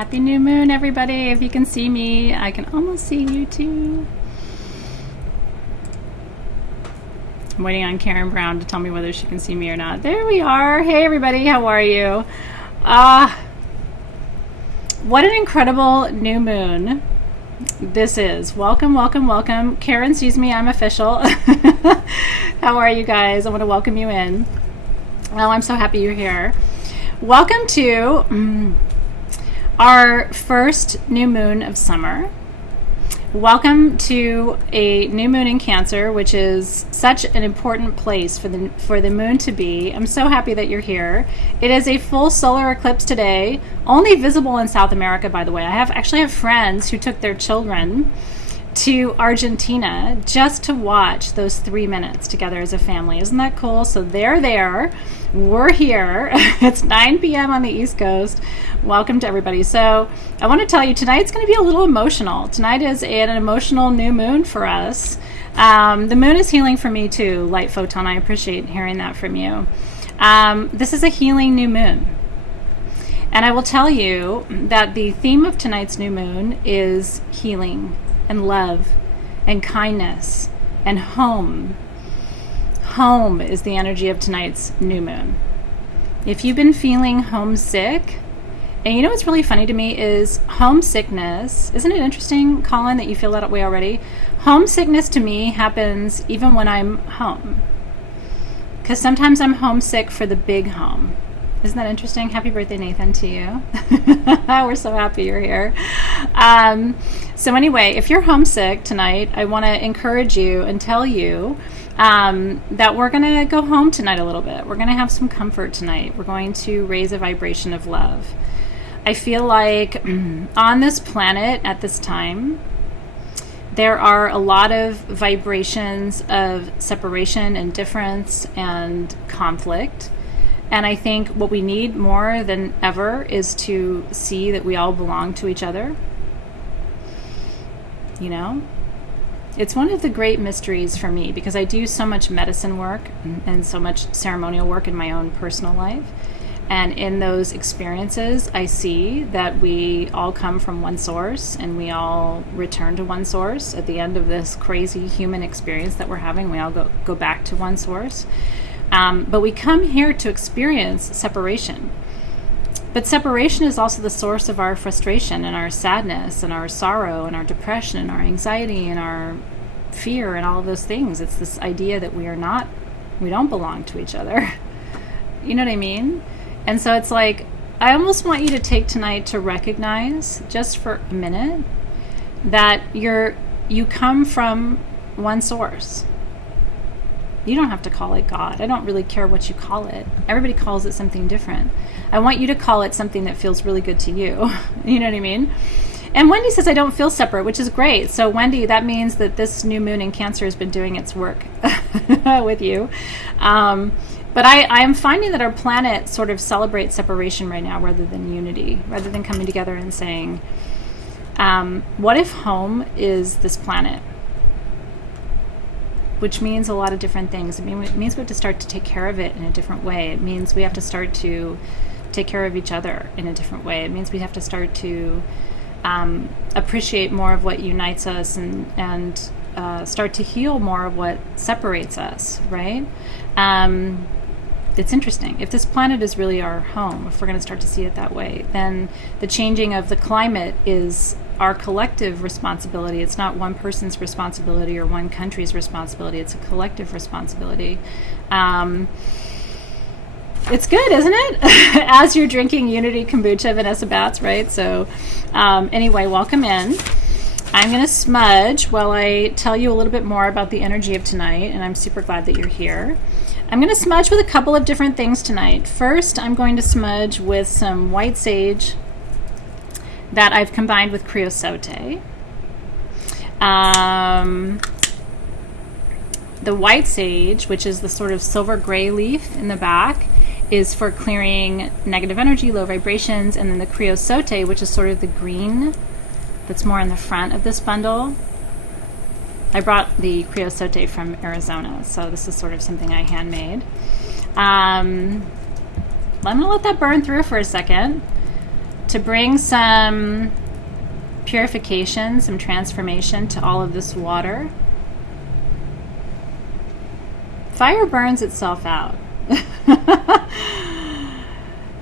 Happy new moon, everybody. If you can see me, I can almost see you too. I'm waiting on Karen Brown to tell me whether she can see me or not. There we are. Hey, everybody. How are you? What an incredible new moon this is. Welcome, welcome, welcome. Karen sees me. I'm official. How are you guys? I want to welcome you in. Well, I'm so happy you're here. Welcome to our first new moon of summer. Welcome to a new moon in Cancer, which is such an important place for the moon to be. I'm so happy that you're here. It is a full solar eclipse today, only visible in South America, by the way. I actually have friends who took their children to Argentina just to watch those 3 minutes together as a family. Isn't that cool? So they're there. We're here. It's 9 p.m. on the East Coast. Welcome to everybody. So I want to tell you, tonight's going to be a little emotional. Tonight is an emotional new moon for us. The moon is healing for me too, Light Photon. I appreciate hearing that from you. This is a healing new moon. And I will tell you that the theme of tonight's new moon is healing and love and kindness and home. Home is the energy of tonight's new moon. If you've been feeling homesick, and you know what's really funny to me is homesickness. Isn't it interesting, Colin, that you feel that way already? Homesickness to me happens even when I'm home. Because sometimes I'm homesick for the big home. Isn't that interesting? Happy birthday, Nathan, to you. We're so happy you're here. So anyway, if you're homesick tonight, I want to encourage you and tell you that we're going to go home tonight a little bit. We're going to have some comfort tonight. We're going to raise a vibration of love. I feel like on this planet at this time, there are a lot of vibrations of separation and difference and conflict. And I think what we need more than ever is to see that we all belong to each other. You know? It's one of the great mysteries for me because I do so much medicine work and so much ceremonial work in my own personal life. And in those experiences, I see that we all come from one source and we all return to one source. At the end of this crazy human experience that we're having, we all go back to one source. But we come here to experience separation. But separation is also the source of our frustration and our sadness and our sorrow and our depression and our anxiety and our fear and all of those things. It's this idea that we don't belong to each other. You know what I mean? And so it's like, I almost want you to take tonight to recognize, just for a minute, that you come from one source. You don't have to call it God. I don't really care what you call it. Everybody calls it something different. I want you to call it something that feels really good to you. You know what I mean? And Wendy says, I don't feel separate, which is great. So Wendy, that means that this new moon in Cancer has been doing its work with you. But I am finding that our planet sort of celebrates separation right now rather than unity, rather than coming together and saying, what if home is this planet? Which means a lot of different things. It means we have to start to take care of it in a different way. It means we have to start to take care of each other in a different way. It means we have to start to appreciate more of what unites us and start to heal more of what separates us, right? It's interesting. If this planet is really our home, if we're going to start to see it that way, then the changing of the climate is our collective responsibility. It's not one person's responsibility or one country's responsibility. It's a collective responsibility. It's good, isn't it? As you're drinking Unity Kombucha, Vanessa Batts, right? So anyway, welcome in. I'm going to smudge while I tell you a little bit more about the energy of tonight, and I'm super glad that you're here. I'm going to smudge with a couple of different things tonight. First, I'm going to smudge with some white sage that I've combined with creosote. The white sage, which is the sort of silver gray leaf in the back, is for clearing negative energy, low vibrations, and then the creosote, which is sort of the green that's more in the front of this bundle. I brought the creosote from Arizona, so this is sort of something I handmade. I'm going to let that burn through for a second. to bring some purification, some transformation to all of this water. Fire burns itself out.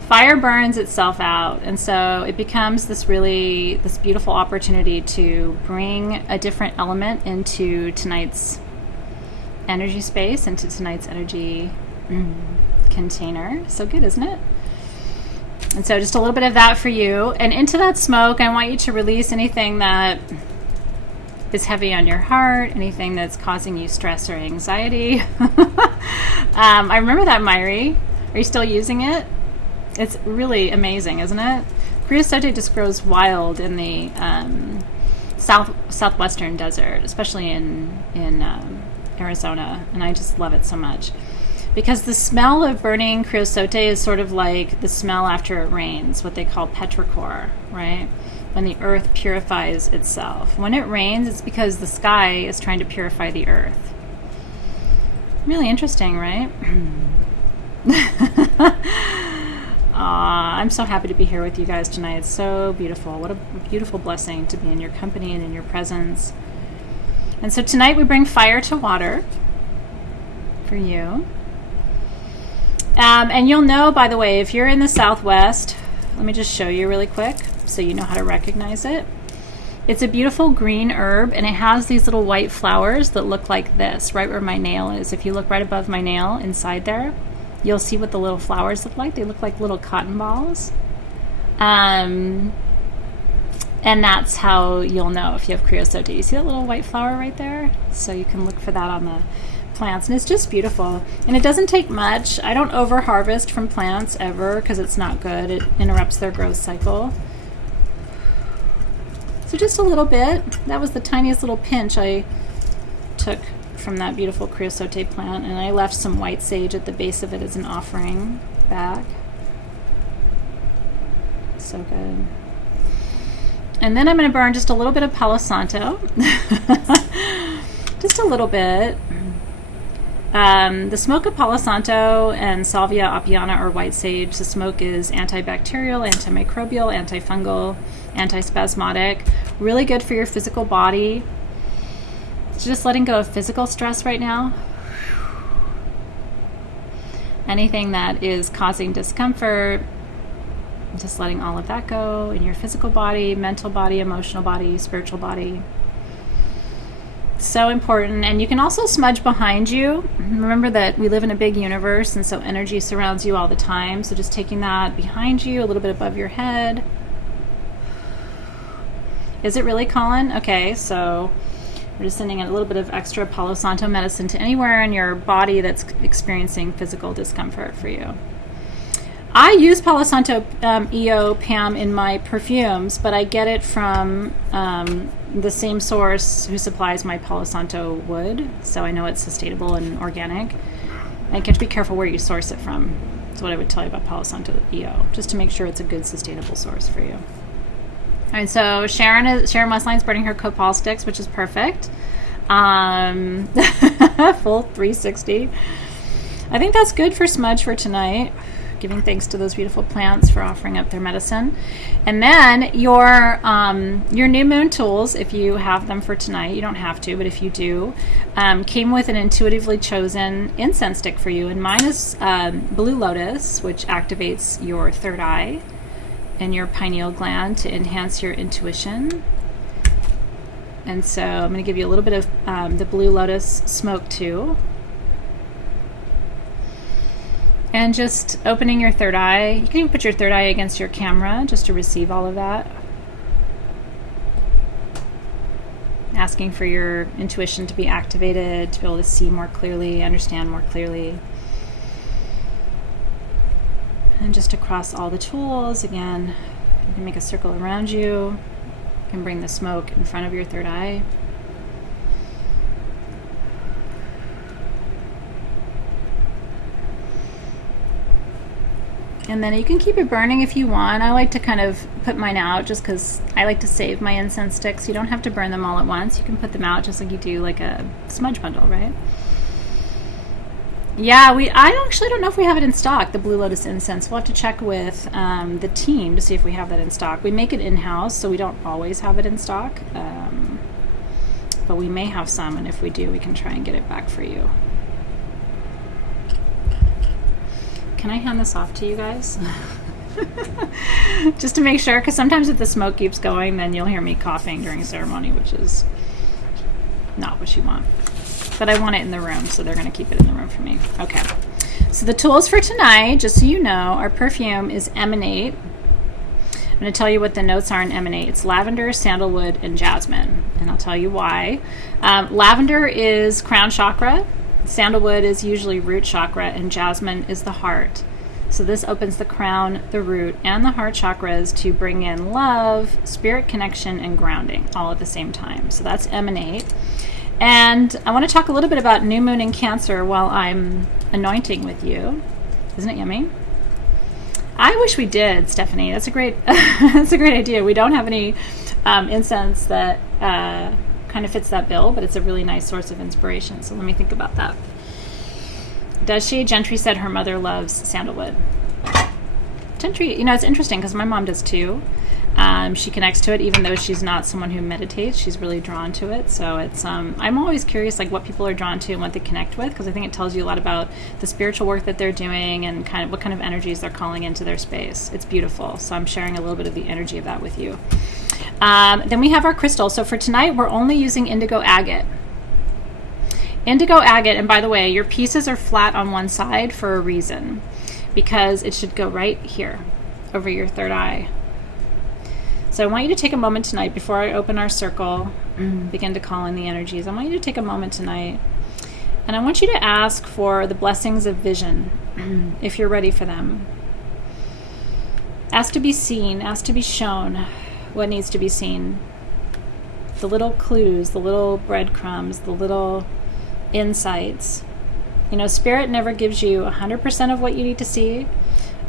Fire burns itself out, and so it becomes this beautiful opportunity to bring a different element into tonight's energy space, into tonight's energy container. So good, isn't it? And so just a little bit of that for you. And into that smoke, I want you to release anything that is heavy on your heart, anything that's causing you stress or anxiety. I remember that, Myri. Are you still using it? It's really amazing, isn't it? Creosote just grows wild in the southwestern desert, especially in Arizona, and I just love it so much. Because the smell of burning creosote is sort of like the smell after it rains, what they call petrichor, right? When the earth purifies itself. When it rains, it's because the sky is trying to purify the earth. Really interesting, right? I'm so happy to be here with you guys tonight. It's so beautiful. What a beautiful blessing to be in your company and in your presence. And so tonight we bring fire to water for you. And you'll know, by the way, if you're in the Southwest, let me just show you really quick so you know how to recognize it. It's a beautiful green herb, and it has these little white flowers that look like this, right where my nail is. If you look right above my nail, inside there, you'll see what the little flowers look like. They look like little cotton balls. And that's how you'll know if you have creosote. You see that little white flower right there? So you can look for that on the plants, and it's just beautiful. And it doesn't take much. I don't over harvest from plants ever because it's not good. It interrupts their growth cycle. So just a little bit. That was the tiniest little pinch I took from that beautiful creosote plant, and I left some white sage at the base of it as an offering back. So good. And then I'm going to burn just a little bit of Palo Santo. Just a little bit. The smoke of Palo Santo and Salvia apiana, or white sage, the smoke is antibacterial, antimicrobial, antifungal, antispasmodic, really good for your physical body. Just letting go of physical stress right now. Anything that is causing discomfort, just letting all of that go in your physical body, mental body, emotional body, spiritual body. So important. And you can also smudge behind you. Remember that we live in a big universe, and so energy surrounds you all the time. So just taking that behind you, a little bit above your head. Is it really, Colin? Okay, so we're just sending a little bit of extra Palo Santo medicine to anywhere in your body that's experiencing physical discomfort for you. I use Palo Santo EO PAM in my perfumes, but I get it from the same source who supplies my Palo Santo wood, so I know it's sustainable and organic. And you have to be careful where you source it from. That's what I would tell you about Palo Santo EO, just to make sure it's a good sustainable source for you. All right, so Sharon Musline's burning her copal sticks, which is perfect. Full 360. I think that's good for smudge for tonight. Giving thanks to those beautiful plants for offering up their medicine. And then your new moon tools, if you have them for tonight, you don't have to, but if you do, came with an intuitively chosen incense stick for you. And mine is Blue Lotus, which activates your third eye and your pineal gland to enhance your intuition. And so I'm going to give you a little bit of the Blue Lotus smoke too. And just opening your third eye. You can even put your third eye against your camera just to receive all of that. Asking for your intuition to be activated, to be able to see more clearly, understand more clearly. And just across all the tools, again, you can make a circle around you. You can bring the smoke in front of your third eye. And then you can keep it burning if you want. I like to kind of put mine out just because I like to save my incense sticks. You don't have to burn them all at once. You can put them out just like you do like a smudge bundle, right? Yeah, I actually don't know if we have it in stock, the Blue Lotus incense. We'll have to check with the team to see if we have that in stock. We make it in-house, so we don't always have it in stock. But we may have some, and if we do, we can try and get it back for you. Can I hand this off to you guys? Just to make sure, because sometimes if the smoke keeps going, then you'll hear me coughing during a ceremony, which is not what you want. But I want it in the room, so they're going to keep it in the room for me. Okay. So the tools for tonight, just so you know, our perfume is Emanate. I'm going to tell you what the notes are in Emanate. It's lavender, sandalwood, and jasmine. And I'll tell you why. Lavender is crown chakra. Sandalwood is usually root chakra, and jasmine is the heart. So this opens the crown, the root, and the heart chakras to bring in love, spirit connection, and grounding all at the same time. So that's Emanate. And I want to talk a little bit about new moon in Cancer while I'm anointing with you. Isn't it yummy? I wish we did, Stephanie. That's a great that's a great idea. We don't have any incense that kind of fits that bill, but it's a really nice source of inspiration. So let me think about that. Does she? Gentry said her mother loves sandalwood. Gentry, it's interesting because my mom does too. She connects to it, even though she's not someone who meditates. She's really drawn to it. So it's I'm always curious like what people are drawn to and what they connect with, because I think it tells you a lot about the spiritual work that they're doing and kind of what kind of energies they're calling into their space. It's beautiful. So I'm sharing a little bit of the energy of that with you. Then we have our crystal. So for tonight, we're only using indigo agate. Indigo agate, and by the way, your pieces are flat on one side for a reason, because it should go right here over your third eye. So I want you to take a moment tonight before I open our circle, begin to call in the energies. I want you to take a moment tonight, and I want you to ask for the blessings of vision, if you're ready for them. Ask to be seen, ask to be shown what needs to be seen. The little clues, the little breadcrumbs, the little insights. Spirit never gives you 100% of what you need to see,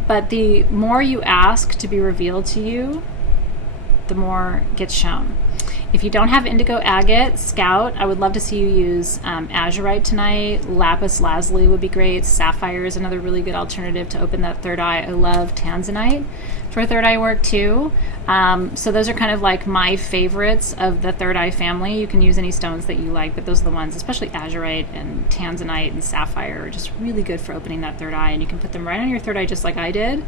but the more you ask to be revealed to you, the more gets shown. If you don't have indigo agate, scout. I would love to see you use azurite tonight. Lapis lazuli would be great. Sapphire is another really good alternative to open that third eye. I love tanzanite for third eye work too. So those are kind of like my favorites of the third eye family. You can use any stones that you like, but those are the ones, especially azurite and tanzanite and sapphire, are just really good for opening that third eye, and you can put them right on your third eye just like I did.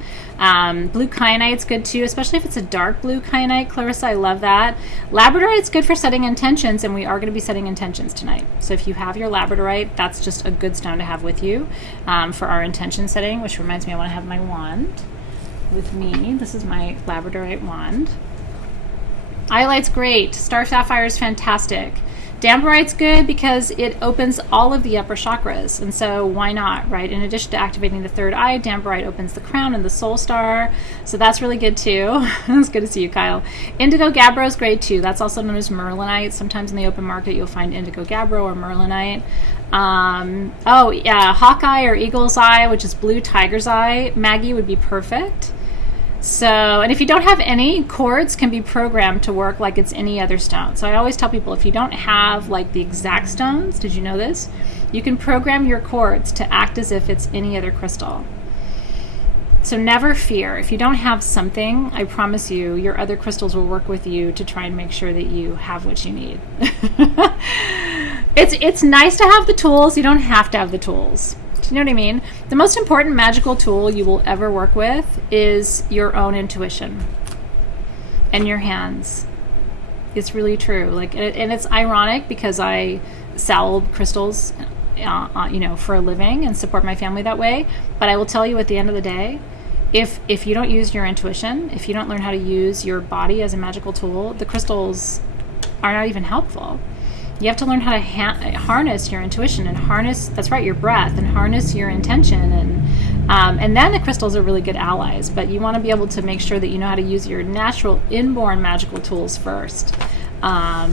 Blue kyanite's good too, especially if it's a dark blue kyanite. Clarissa, I love that. Labradorite's good for setting intentions, and we are going to be setting intentions tonight. So if you have your labradorite, that's just a good stone to have with you for our intention setting, which reminds me I want to have my wand with me. This is my labradorite wand. Iolite's great. Star sapphire is fantastic. Dambarite's good because it opens all of the upper chakras, and so why not, right? In addition to activating the third eye, Dambarite opens the crown and the soul star, so that's really good too. It's good to see you, Kyle. Indigo Gabbro is great too. That's also known as Merlinite. Sometimes in the open market you'll find Indigo Gabbro or Merlinite. Hawkeye or Eagle's Eye, which is blue tiger's eye. Maggie would be perfect. So, and if you don't have any, quartz can be programmed to work like it's any other stone. So I always tell people, if you don't have like the exact stones, did you know this? You can program your quartz to act as if it's any other crystal. So never fear. If you don't have something, I promise you, your other crystals will work with you to try and make sure that you have what you need. It's nice to have the tools. You don't have to have the tools. Do you know what I mean? The most important magical tool you will ever work with is your own intuition and your hands. It's really true. And it's ironic because I sell crystals, for a living and support my family that way. But I will tell you, at the end of the day, if you don't use your intuition, if you don't learn how to use your body as a magical tool, the crystals are not even helpful. You have to learn how to harness your intuition and harness, that's right, your breath, and harness your intention. And then the crystals are really good allies. But you want to be able to make sure that you know how to use your natural inborn magical tools first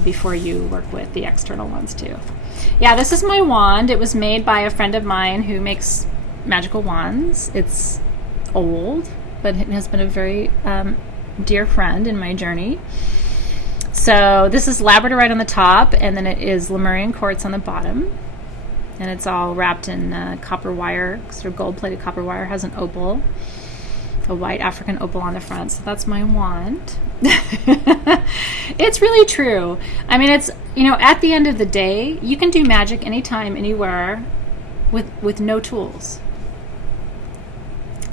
before you work with the external ones too. Yeah, this is my wand. It was made by a friend of mine who makes magical wands. It's old, but it has been a very dear friend in my journey. So this is labradorite on the top, and then it is Lemurian quartz on the bottom. And it's all wrapped in copper wire, sort of gold-plated copper wire. Has an opal, a white African opal on the front. So that's my wand. It's really true. I mean, it's, at the end of the day, you can do magic anytime, anywhere with no tools.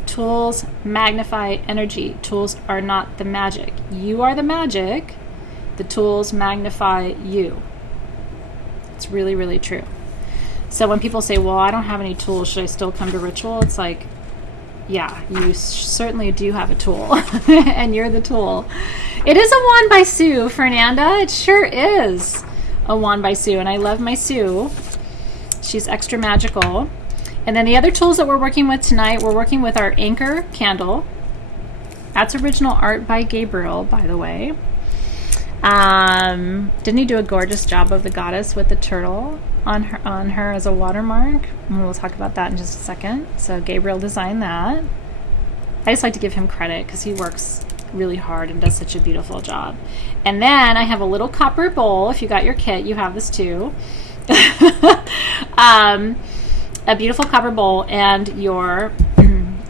Tools magnify energy. Tools are not the magic. You are the magic. The tools magnify you. It's really, really true. So when people say, well, I don't have any tools, should I still come to ritual? It's like, yeah, you certainly do have a tool, and you're the tool. It is a wand by Sue, Fernanda. It sure is a wand by Sue, and I love my Sue. She's extra magical. And then the other tools that we're working with tonight, we're working with our anchor candle. That's original art by Gabriel, by the way. Didn't he do a gorgeous job of the goddess with the turtle on her as a watermark? And we'll talk about that in just a second. So Gabriel designed that. I just like to give him credit because he works really hard and does such a beautiful job. And then I have a little copper bowl. If you got your kit, you have this too. A beautiful copper bowl and your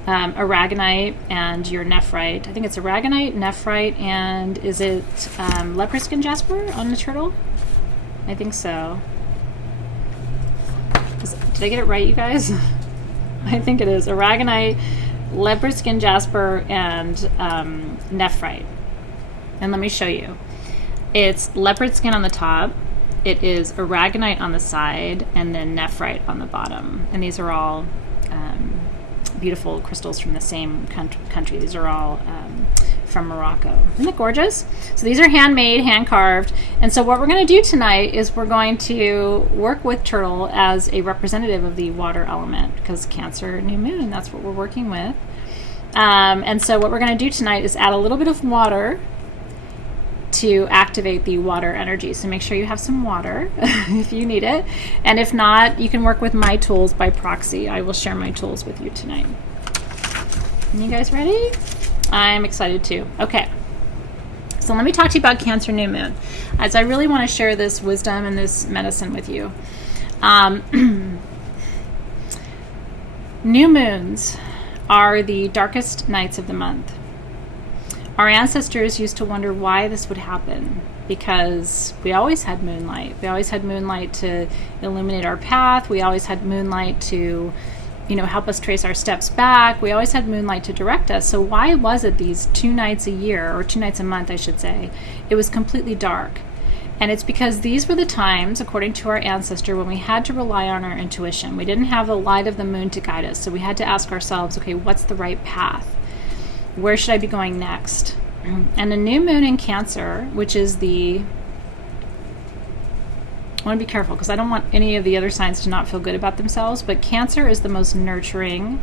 aragonite and your nephrite. I think it's aragonite, nephrite, and is it leopard skin jasper on the turtle? I think so. Did I get it right, you guys? I think it is. Aragonite, leopard skin jasper, and nephrite. And let me show you. It's leopard skin on the top. It is aragonite on the side, and then nephrite on the bottom. And these are all beautiful crystals from the same country. These are all from Morocco. Isn't it gorgeous? So these are handmade, hand-carved. And so what we're going to do tonight is we're going to work with turtle as a representative of the water element, because Cancer, new moon, that's what we're working with. And so what we're going to do tonight is add a little bit of water to activate the water energy. So make sure you have some water if you need it. And if not, you can work with my tools by proxy. I will share my tools with you tonight. You guys ready? I'm excited too. Okay. So let me talk to you about Cancer new moon, as I really want to share this wisdom and this medicine with you. New moons are the darkest nights of the month. Our ancestors used to wonder why this would happen, because we always had moonlight. We always had moonlight to illuminate our path. We always had moonlight to, help us trace our steps back. We always had moonlight to direct us. So why was it these 2 nights a year, or 2 nights a month, I should say, it was completely dark? And it's because these were the times, according to our ancestor, when we had to rely on our intuition. We didn't have the light of the moon to guide us. So we had to ask ourselves, okay, what's the right path? Where should I be going next? And a new moon in Cancer, which is I want to be careful because I don't want any of the other signs to not feel good about themselves, but Cancer is the most nurturing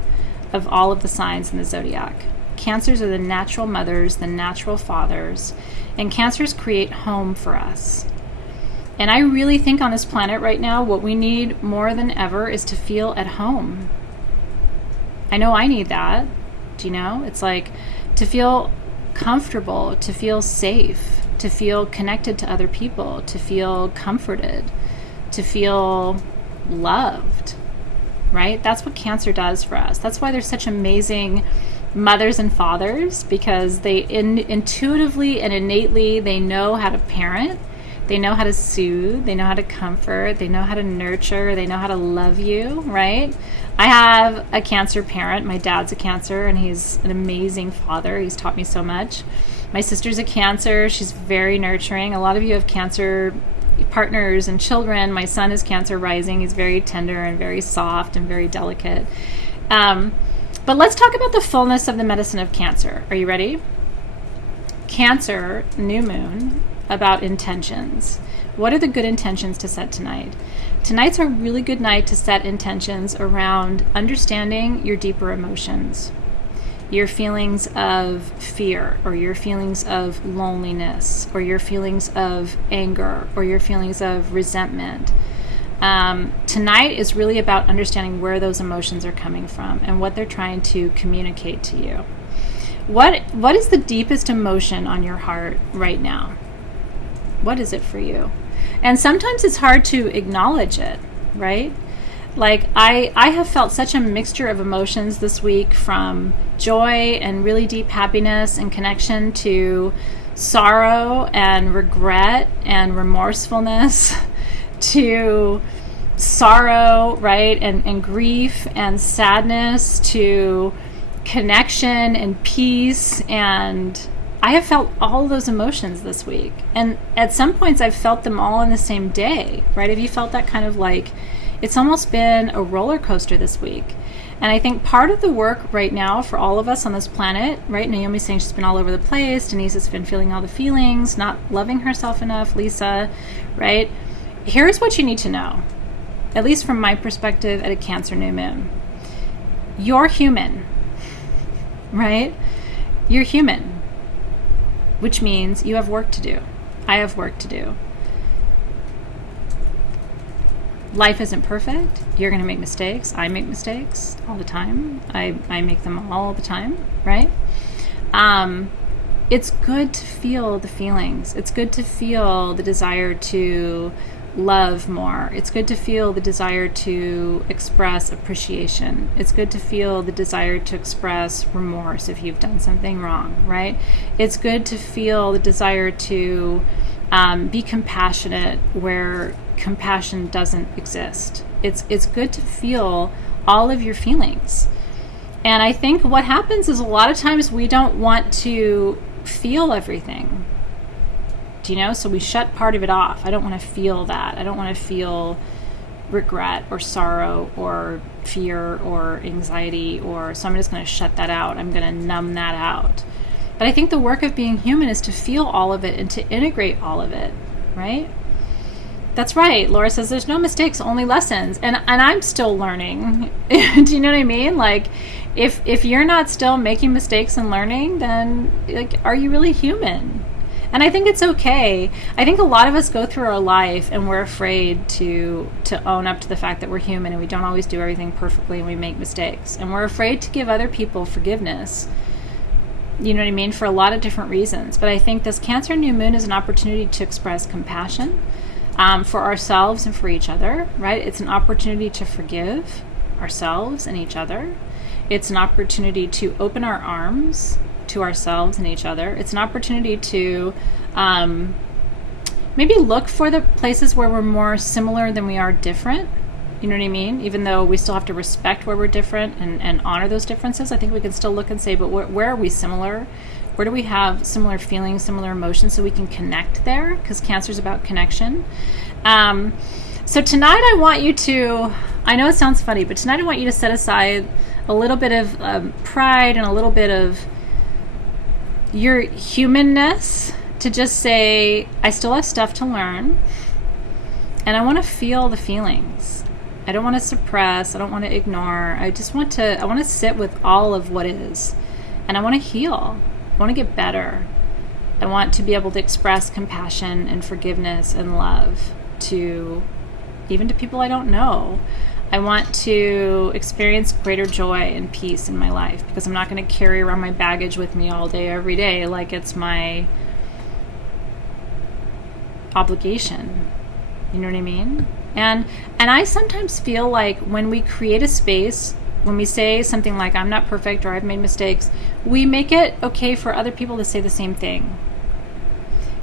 of all of the signs in the zodiac. Cancers are the natural mothers, the natural fathers, and Cancers create home for us. And I really think on this planet right now, what we need more than ever is to feel at home. I know I need that. It's like to feel comfortable, to feel safe, to feel connected to other people, to feel comforted, to feel loved, right? That's what Cancer does for us. That's why they're such amazing mothers and fathers, because they intuitively and innately, they know how to parent. They know how to soothe, they know how to comfort, they know how to nurture, they know how to love you, right? I have a Cancer parent. My dad's a Cancer, and he's an amazing father. He's taught me so much. My sister's a Cancer. She's very nurturing. A lot of you have Cancer partners and children. My son is Cancer rising. He's very tender and very soft and very delicate. But let's talk about the fullness of the medicine of Cancer. Are you ready? Cancer, new moon, about intentions. What are the good intentions to set tonight? Tonight's a really good night to set intentions around understanding your deeper emotions, your feelings of fear, or your feelings of loneliness, or your feelings of anger, or your feelings of resentment. Tonight is really about understanding where those emotions are coming from and what they're trying to communicate to you. What is the deepest emotion on your heart right now? What is it for you? And sometimes it's hard to acknowledge it, right? Like I have felt such a mixture of emotions this week, from joy and really deep happiness and connection to sorrow and regret and remorsefulness to sorrow, right? And grief and sadness to connection and peace. And I have felt all those emotions this week. And at some points I've felt them all in the same day, right? Have you felt that kind of like, it's almost been a roller coaster this week? And I think part of the work right now for all of us on this planet, right? Naomi's saying she's been all over the place. Denise has been feeling all the feelings, not loving herself enough. Lisa, right? Here's what you need to know, at least from my perspective at a Cancer new moon. You're human, right? You're human, which means you have work to do. I have work to do. Life isn't perfect. You're going to make mistakes. I make mistakes all the time. I make them all the time, right? It's good to feel the feelings. It's good to feel the desire to love more. It's good to feel the desire to express appreciation. It's good to feel the desire to express remorse if you've done something wrong, right? It's good to feel the desire to be compassionate where compassion doesn't exist. It's good to feel all of your feelings. And I think what happens is a lot of times we don't want to feel everything. Do you know? So we shut part of it off. I don't want to feel that. I don't want to feel regret or sorrow or fear or anxiety, so I'm just going to shut that out. I'm going to numb that out. But I think the work of being human is to feel all of it and to integrate all of it, right? That's right. Laura says there's no mistakes, only lessons. And I'm still learning. Do you know what I mean? Like, if you're not still making mistakes and learning, then like, are you really human? And I think it's okay. I think a lot of us go through our life and we're afraid to own up to the fact that we're human and we don't always do everything perfectly and we make mistakes. And we're afraid to give other people forgiveness. You know what I mean? For a lot of different reasons. But I think this Cancer new moon is an opportunity to express compassion for ourselves and for each other, right? It's an opportunity to forgive ourselves and each other. It's an opportunity to open our arms to ourselves and each other. It's an opportunity to maybe look for the places where we're more similar than we are different. You know what I mean? Even though we still have to respect where we're different and honor those differences, I think we can still look and say, but where are we similar? Where do we have similar feelings, similar emotions, so we can connect there? Because Cancer is about connection. So tonight I want you to, I know it sounds funny, but tonight I want you to set aside a little bit of pride and a little bit of your humanness to just say, I still have stuff to learn, and I want to feel the feelings. I don't want to suppress. I don't want to ignore. I want to sit with all of what is, and I want to heal. I want to get better. I want to be able to express compassion and forgiveness and love even to people I don't know. I want to experience greater joy and peace in my life, because I'm not going to carry around my baggage with me all day, every day, like it's my obligation. You know what I mean? And I sometimes feel like when we create a space, when we say something like, I'm not perfect or I've made mistakes, we make it okay for other people to say the same thing.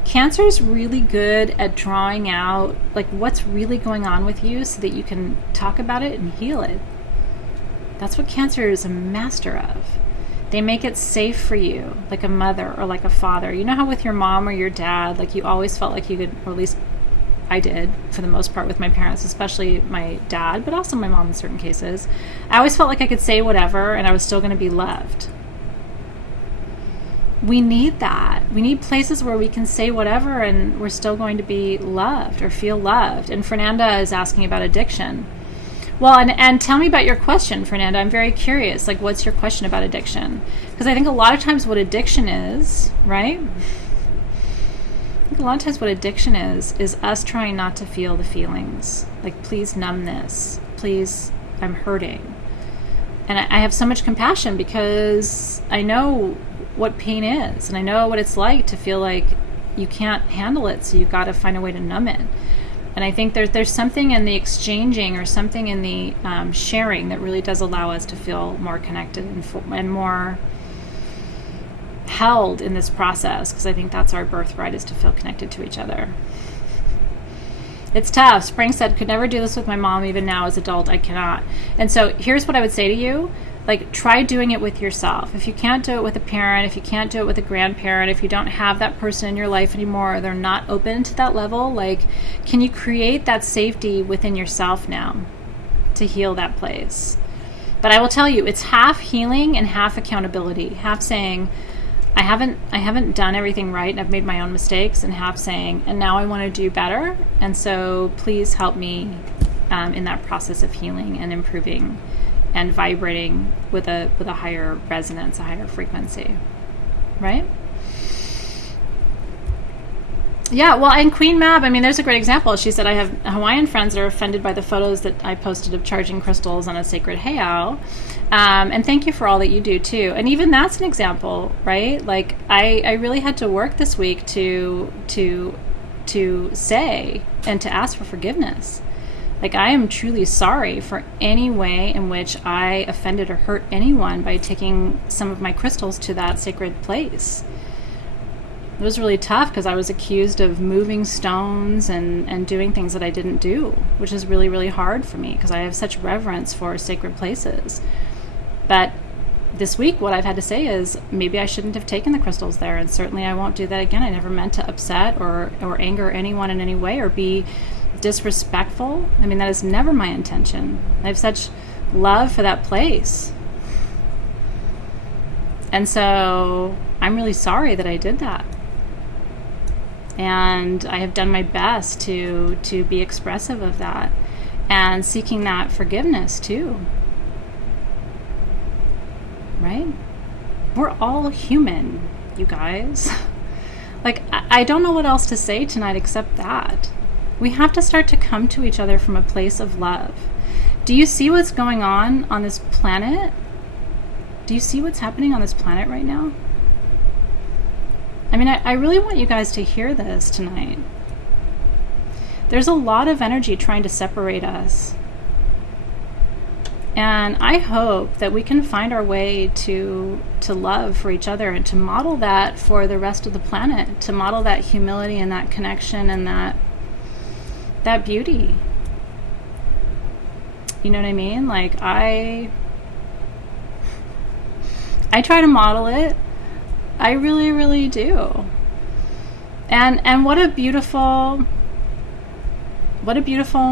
Cancer is really good at drawing out like what's really going on with you so that you can talk about it and heal it. That's what Cancer is a master of. They make it safe for you, like a mother or like a father. You know how with your mom or your dad, like you always felt like you could, or at least I did for the most part with my parents, especially my dad, but also my mom in certain cases. I always felt like I could say whatever and I was still going to be loved. We need that. We need places where we can say whatever and we're still going to be loved or feel loved. And Fernanda is asking about addiction. Well, and tell me about your question, Fernanda. I'm very curious. Like, what's your question about addiction? Because I think a lot of times what addiction is, right? I think a lot of times what addiction is us trying not to feel the feelings. Like, please numb this. Please, I'm hurting. And I have so much compassion because I know what pain is, and I know what it's like to feel like you can't handle it, so you've got to find a way to numb it. And I think there's something in the exchanging or something in the sharing that really does allow us to feel more connected and more held in this process, because I think that's our birthright, is to feel connected to each other. It's tough. Spring said, could never do this with my mom. Even now as an adult, I cannot. And so here's what I would say to you. Like, try doing it with yourself. If you can't do it with a parent, if you can't do it with a grandparent, if you don't have that person in your life anymore, or they're not open to that level, like, can you create that safety within yourself now to heal that place? But I will tell you, it's half healing and half accountability. Half saying, I haven't done everything right and I've made my own mistakes, and half saying, and now I want to do better. And so please help me in that process of healing and improving and vibrating with a higher resonance, a higher frequency, right? Yeah, well, and Queen Mab, I mean, there's a great example. She said, I have Hawaiian friends that are offended by the photos that I posted of charging crystals on a sacred heiau. And thank you for all that you do too. And even that's an example, right? Like, I really had to work this week to say and to ask for forgiveness. Like, I am truly sorry for any way in which I offended or hurt anyone by taking some of my crystals to that sacred place. It was really tough because I was accused of moving stones and doing things that I didn't do, which is really, really hard for me because I have such reverence for sacred places. But this week, what I've had to say is, maybe I shouldn't have taken the crystals there, and certainly I won't do that again. I never meant to upset or anger anyone in any way or be disrespectful. I mean, that is never my intention. I have such love for that place. And so I'm really sorry that I did that. And I have done my best to be expressive of that and seeking that forgiveness too. Right? We're all human, you guys. Like, I don't know what else to say tonight except that. We have to start to come to each other from a place of love. Do you see what's going on this planet? Do you see what's happening on this planet right now? I mean, I really want you guys to hear this tonight. There's a lot of energy trying to separate us. And I hope that we can find our way to love for each other and to model that for the rest of the planet, to model that humility and that connection and that beauty. You know what I mean? Like, I try to model it. I really, really do. And what a beautiful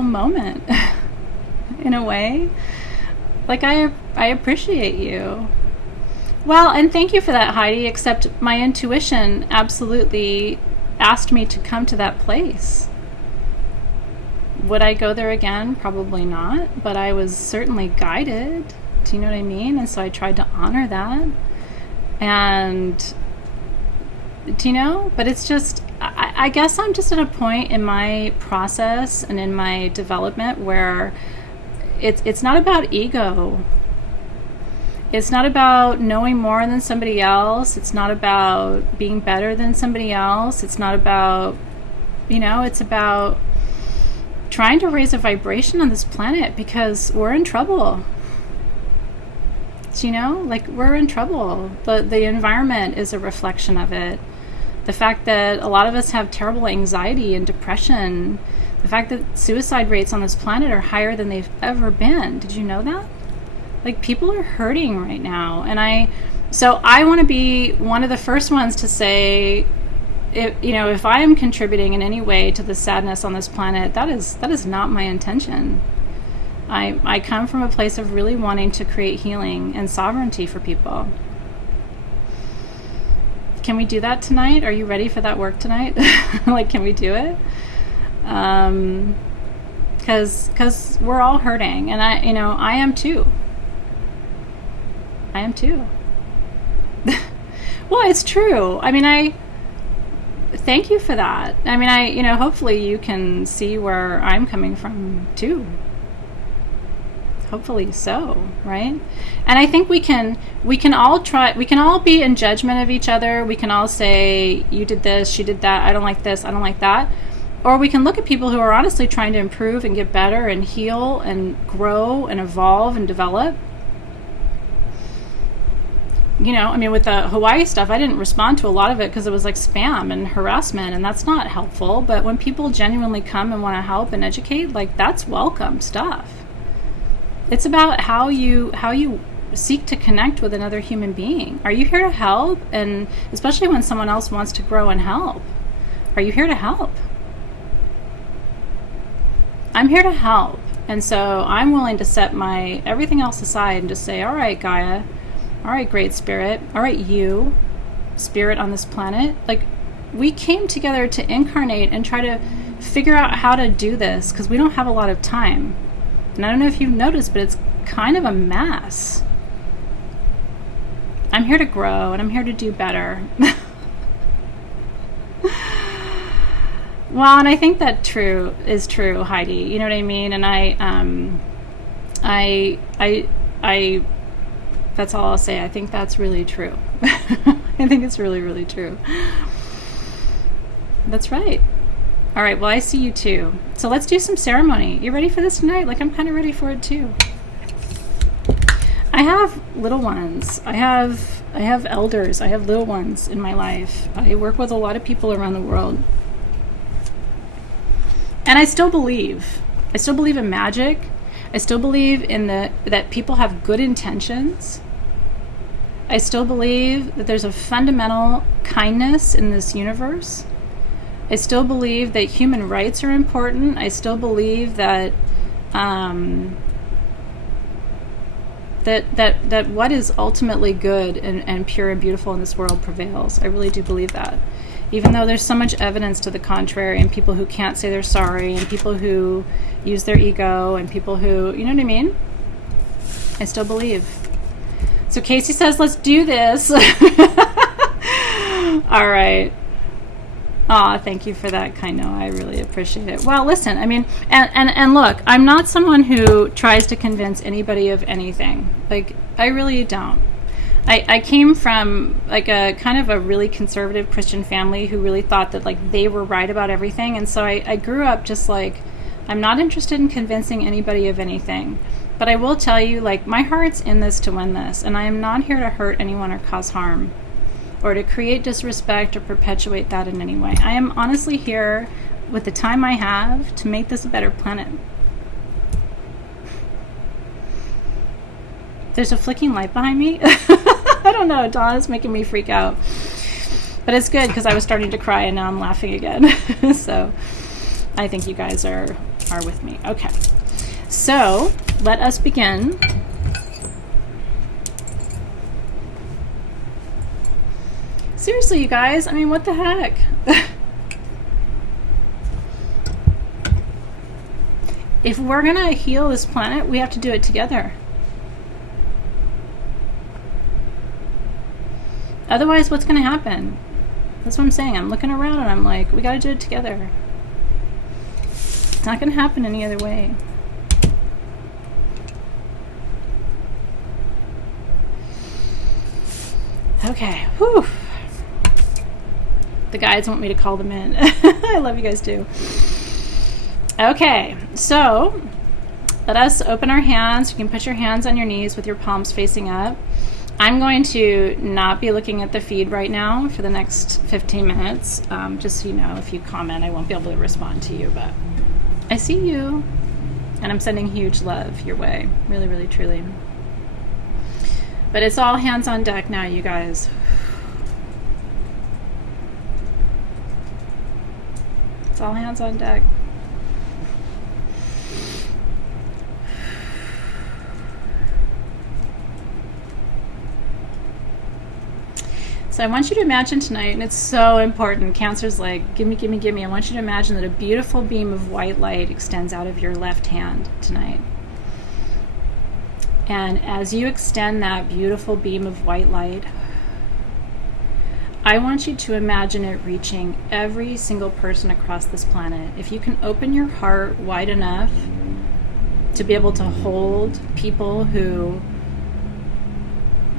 moment in a way. Like, I appreciate you. Well, and thank you for that, Heidi, except my intuition absolutely asked me to come to that place. Would I go there again? Probably not, but I was certainly guided. Do you know what I mean? And so I tried to honor that. And, do you know? But it's just, I guess I'm just at a point in my process and in my development where it's not about ego. It's not about knowing more than somebody else. It's not about being better than somebody else. It's not about, it's about trying to raise a vibration on this planet because we're in trouble. Like, we're in trouble. The environment is a reflection of it. The fact that a lot of us have terrible anxiety and depression. The fact that suicide rates on this planet are higher than they've ever been. Did you know that? Like, people are hurting right now. And I want to be one of the first ones to say, if I am contributing in any way to the sadness on this planet, that is not my intention. I come from a place of really wanting to create healing and sovereignty for people. Can we do that tonight? Are you ready for that work tonight? Like, can we do it? Because we're all hurting, and I am too. I am too. Well, it's true. I mean, I thank you for that. I mean, hopefully you can see where I'm coming from too. Hopefully so, right? And I think we can all be in judgment of each other. We can all say, you did this, she did that, I don't like this, I don't like that. Or we can look at people who are honestly trying to improve and get better and heal and grow and evolve and develop. You know, I mean, with the Hawaii stuff, I didn't respond to a lot of it because it was like spam and harassment, and that's not helpful. But when people genuinely come and want to help and educate, like, that's welcome stuff. It's about how you seek to connect with another human being. Are you here to help? And especially when someone else wants to grow and help, are you here to help? I'm here to help. And so I'm willing to set my everything else aside and just say, all right, Gaia, all right, Great Spirit, all right, you, Spirit on this planet, like, we came together to incarnate and try to figure out how to do this because we don't have a lot of time. And I don't know if you've noticed, but it's kind of a mess. I'm here to grow and I'm here to do better. Well, and I think that is true, Heidi. You know what I mean? And I that's all I'll say. I think that's really true. I think it's really, really true. That's right. All right, well, I see you too. So let's do some ceremony. You ready for this tonight? Like, I'm kind of ready for it too. I have little ones. I have elders. I have little ones in my life. I work with a lot of people around the world. And I still believe in magic. I still believe in that people have good intentions. I still believe that there's a fundamental kindness in this universe. I still believe that human rights are important. I still believe that that what is ultimately good and pure and beautiful in this world prevails. I really do believe that. Even though there's so much evidence to the contrary, and people who can't say they're sorry, and people who use their ego, and people who, you know what I mean? I still believe. So Casey says, let's do this. All right. Aw, thank you for that, kind no. I really appreciate it. Well, listen, I mean, and look, I'm not someone who tries to convince anybody of anything. Like, I really don't. I came from like a kind of a really conservative Christian family who really thought that like they were right about everything. And so I grew up just like, I'm not interested in convincing anybody of anything. But I will tell you, like, my heart's in this to win this. And I am not here to hurt anyone or cause harm or to create disrespect or perpetuate that in any way. I am honestly here with the time I have to make this a better planet. There's a flicking light behind me. I don't know, Donna's making me freak out. But it's good because I was starting to cry and now I'm laughing again. So I think you guys are with me. Okay. So let us begin. Seriously, you guys, I mean, what the heck? If we're going to heal this planet, we have to do it together. Otherwise, what's going to happen? That's what I'm saying. I'm looking around and I'm like, we got to do it together. It's not going to happen any other way. Okay. Whew. The guides want me to call them in. I love you guys too. Okay. So let us open our hands. You can put your hands on your knees with your palms facing up. I'm going to not be looking at the feed right now for the next 15 minutes. Just so you know, if you comment, I won't be able to respond to you, but I see you. And I'm sending huge love your way. Really, really, truly. But it's all hands on deck now, you guys. It's all hands on deck. So I want you to imagine tonight, and it's so important. Cancer's like, give me, give me, give me. I want you to imagine that a beautiful beam of white light extends out of your left hand tonight. And as you extend that beautiful beam of white light, I want you to imagine it reaching every single person across this planet. If you can open your heart wide enough to be able to hold people who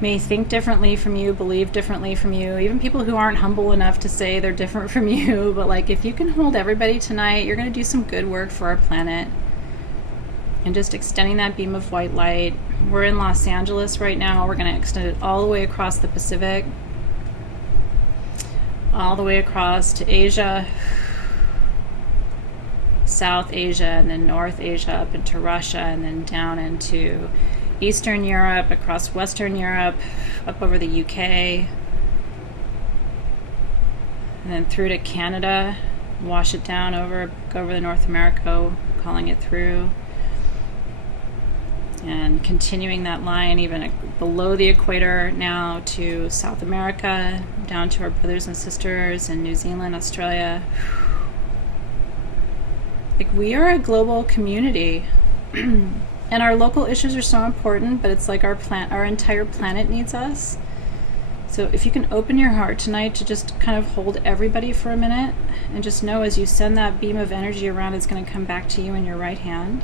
may think differently from you, believe differently from you, even people who aren't humble enough to say they're different from you. But like, if you can hold everybody tonight, you're going to do some good work for our planet. And just extending that beam of white light. We're in Los Angeles right now. We're going to extend it all the way across the Pacific, all the way across to Asia, South Asia, and then North Asia, up into Russia, and then down into Eastern Europe, across Western Europe, up over the UK, and then through to Canada, wash it down over the North America, calling it through, and continuing that line even below the equator now to South America, down to our brothers and sisters in New Zealand, Australia. Like, we are a global community. And our local issues are so important, but it's like our entire planet needs us. So if you can open your heart tonight to just kind of hold everybody for a minute, and just know as you send that beam of energy around, it's going to come back to you in your right hand.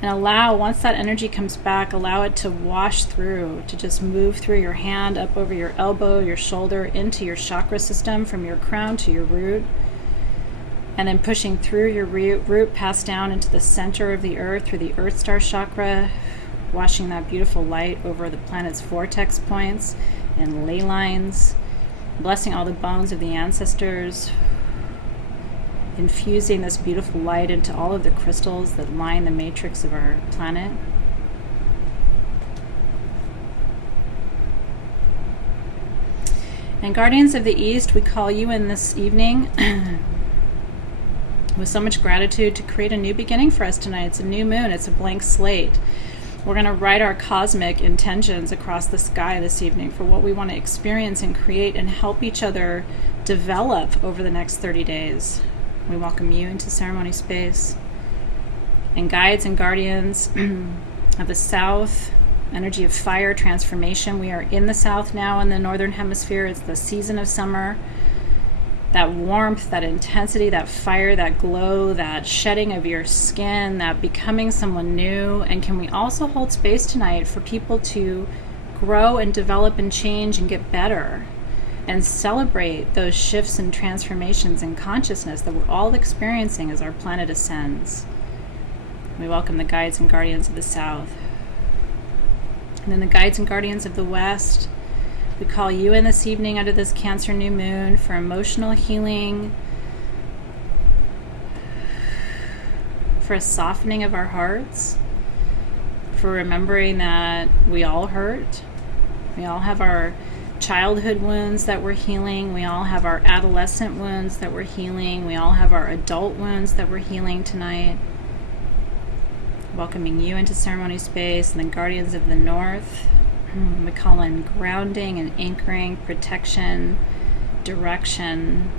And allow, once that energy comes back, allow it to wash through, to just move through your hand, up over your elbow, your shoulder, into your chakra system, from your crown to your root. And then pushing through your root, pass down into the center of the earth, through the Earth Star chakra, washing that beautiful light over the planet's vortex points and ley lines, blessing all the bones of the ancestors, infusing this beautiful light into all of the crystals that line the matrix of our planet. And guardians of the East, we call you in this evening with so much gratitude to create a new beginning for us tonight. It's a new moon. It's a blank slate. We're going to write our cosmic intentions across the sky this evening for what we want to experience and create and help each other develop over the next 30 days. We welcome you into ceremony space. And guides and guardians of the South, energy of fire, transformation. We are in the South now in the Northern Hemisphere. It's the season of summer. That warmth, that intensity, that fire, that glow, that shedding of your skin, that becoming someone new. And can we also hold space tonight for people to grow and develop and change and get better? And celebrate those shifts and transformations in consciousness that we're all experiencing as our planet ascends. We welcome the guides and guardians of the South. And then the guides and guardians of the West. We call you in this evening under this Cancer new moon for emotional healing, for a softening of our hearts, for remembering that we all hurt. We all have our childhood wounds that we're healing. We all have our adolescent wounds that we're healing. We all have our adult wounds that we're healing tonight. Welcoming you into ceremony space. And then guardians of the North, we call in grounding and anchoring, protection, direction,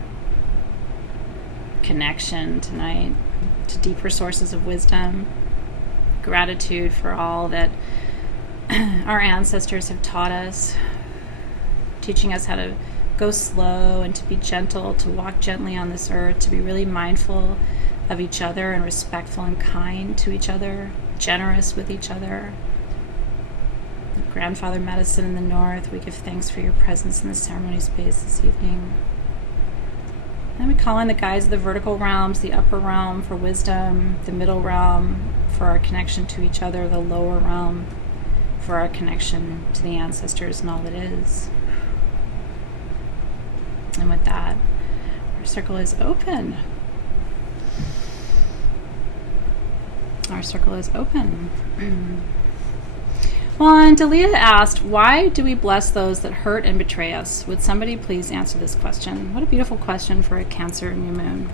connection tonight to deeper sources of wisdom, gratitude for all that our ancestors have taught us, teaching us how to go slow and to be gentle, to walk gently on this earth, to be really mindful of each other and respectful and kind to each other, generous with each other. Grandfather medicine in the North, we give thanks for your presence in the ceremony space this evening. Then we call in the guides of the vertical realms, the upper realm for wisdom, the middle realm for our connection to each other, the lower realm for our connection to the ancestors and all that is. And with that, our circle is open. Our circle is open. Well, and Delia asked, why do we bless those that hurt and betray us? Would somebody please answer this question? What a beautiful question for a Cancer new moon.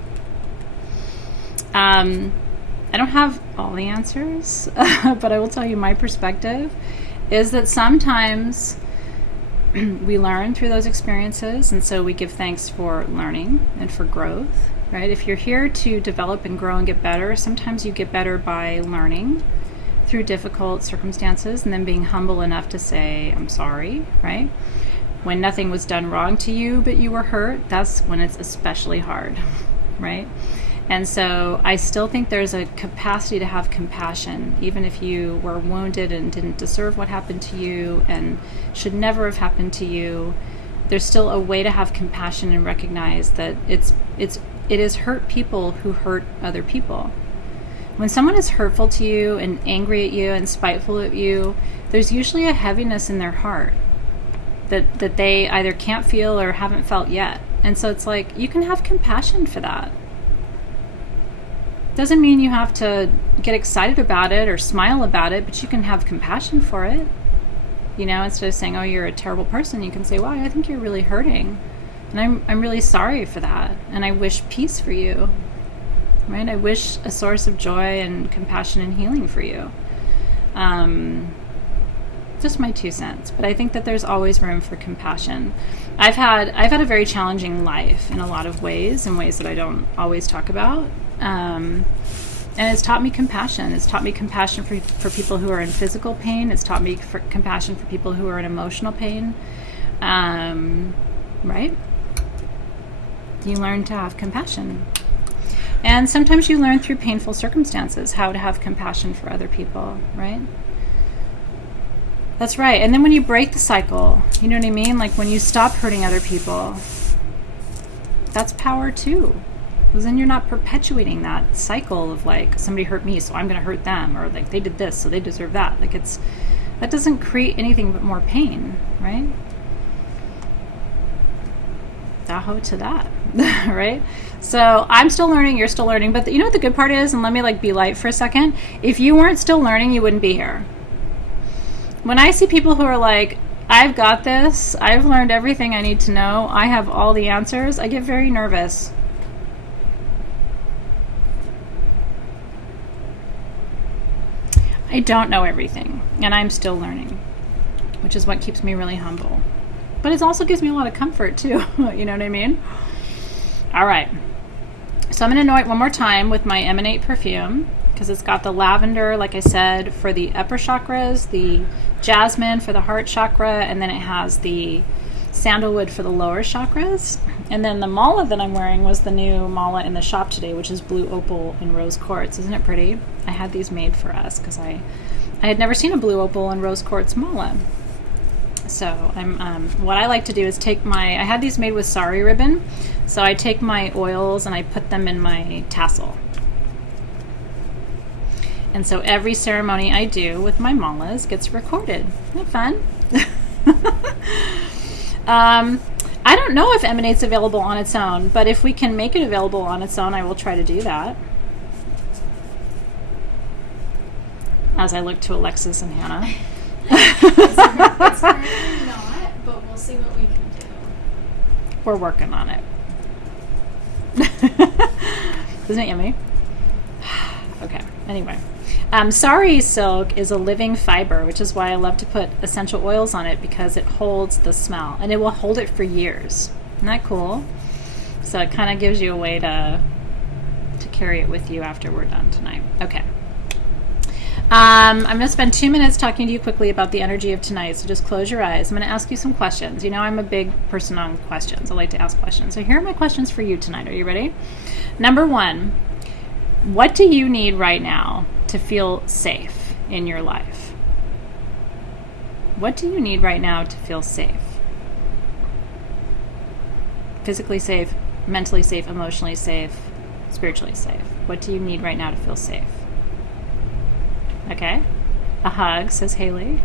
I don't have all the answers, but I will tell you my perspective is that sometimes we learn through those experiences, and so we give thanks for learning and for growth, right? If you're here to develop and grow and get better, sometimes you get better by learning through difficult circumstances and then being humble enough to say, I'm sorry, right? When nothing was done wrong to you, but you were hurt, that's when it's especially hard, right? And so I still think there's a capacity to have compassion, even if you were wounded and didn't deserve what happened to you and should never have happened to you. There's still a way to have compassion and recognize that it is hurt people who hurt other people. When someone is hurtful to you and angry at you and spiteful at you, there's usually a heaviness in their heart that they either can't feel or haven't felt yet. And so it's like, you can have compassion for that. Doesn't mean you have to get excited about it or smile about it, but you can have compassion for it. You know, instead of saying, oh, you're a terrible person, you can say, wow, I think you're really hurting. And I'm really sorry for that. And I wish peace for you. Right? I wish a source of joy and compassion and healing for you. Just my 2 cents. But I think that there's always room for compassion. I've had a very challenging life in a lot of ways, in ways that I don't always talk about. And it's taught me compassion. It's taught me compassion for people who are in physical pain. It's taught me compassion for people who are in emotional pain. Right? You learn to have compassion. And sometimes you learn through painful circumstances how to have compassion for other people, right? That's right. And then when you break the cycle, you know what I mean? Like when you stop hurting other people, that's power too. Because then you're not perpetuating that cycle of like, somebody hurt me, so I'm going to hurt them. Or like, they did this, so they deserve that. Like that doesn't create anything but more pain, right? Daho to that, right? So I'm still learning, you're still learning. But you know what the good part is? And let me like be light for a second. If you weren't still learning, you wouldn't be here. When I see people who are like, I've got this, I've learned everything I need to know, I have all the answers, I get very nervous. I don't know everything, and I'm still learning, which is what keeps me really humble. But it also gives me a lot of comfort too, you know what I mean? All right, so I'm going to anoint one more time with my Emanate perfume, because it's got the lavender, like I said, for the upper chakras, the jasmine for the heart chakra, and then it has the sandalwood for the lower chakras. And then the mala that I'm wearing was the new mala in the shop today, which is blue opal and rose quartz. Isn't it pretty? I had these made for us because I had never seen a blue opal and rose quartz mala. So I'm what I like to do is take I had these made with sari ribbon. So I take my oils and I put them in my tassel. And so every ceremony I do with my malas gets recorded. Isn't that fun? I don't know if Emanate's available on its own, but if we can make it available on its own, I will try to do that. As I look to Alexis and Hannah. It's currently not, but we'll see what we can do. We're working on it. Isn't it yummy? Okay, anyway. Sari silk is a living fiber, which is why I love to put essential oils on it, because it holds the smell and it will hold it for years. Isn't that cool? So it kind of gives you a way to carry it with you after we're done tonight. Okay. I'm going to spend 2 minutes talking to you quickly about the energy of tonight, so just close your eyes. I'm going to ask you some questions. You know I'm a big person on questions. I like to ask questions. So here are my questions for you tonight. Are you ready? Number 1, what do you need right now to feel safe in your life? What do you need right now to feel safe? Physically safe, mentally safe, emotionally safe, spiritually safe. What do you need right now to feel safe? Okay. A hug, says Haley.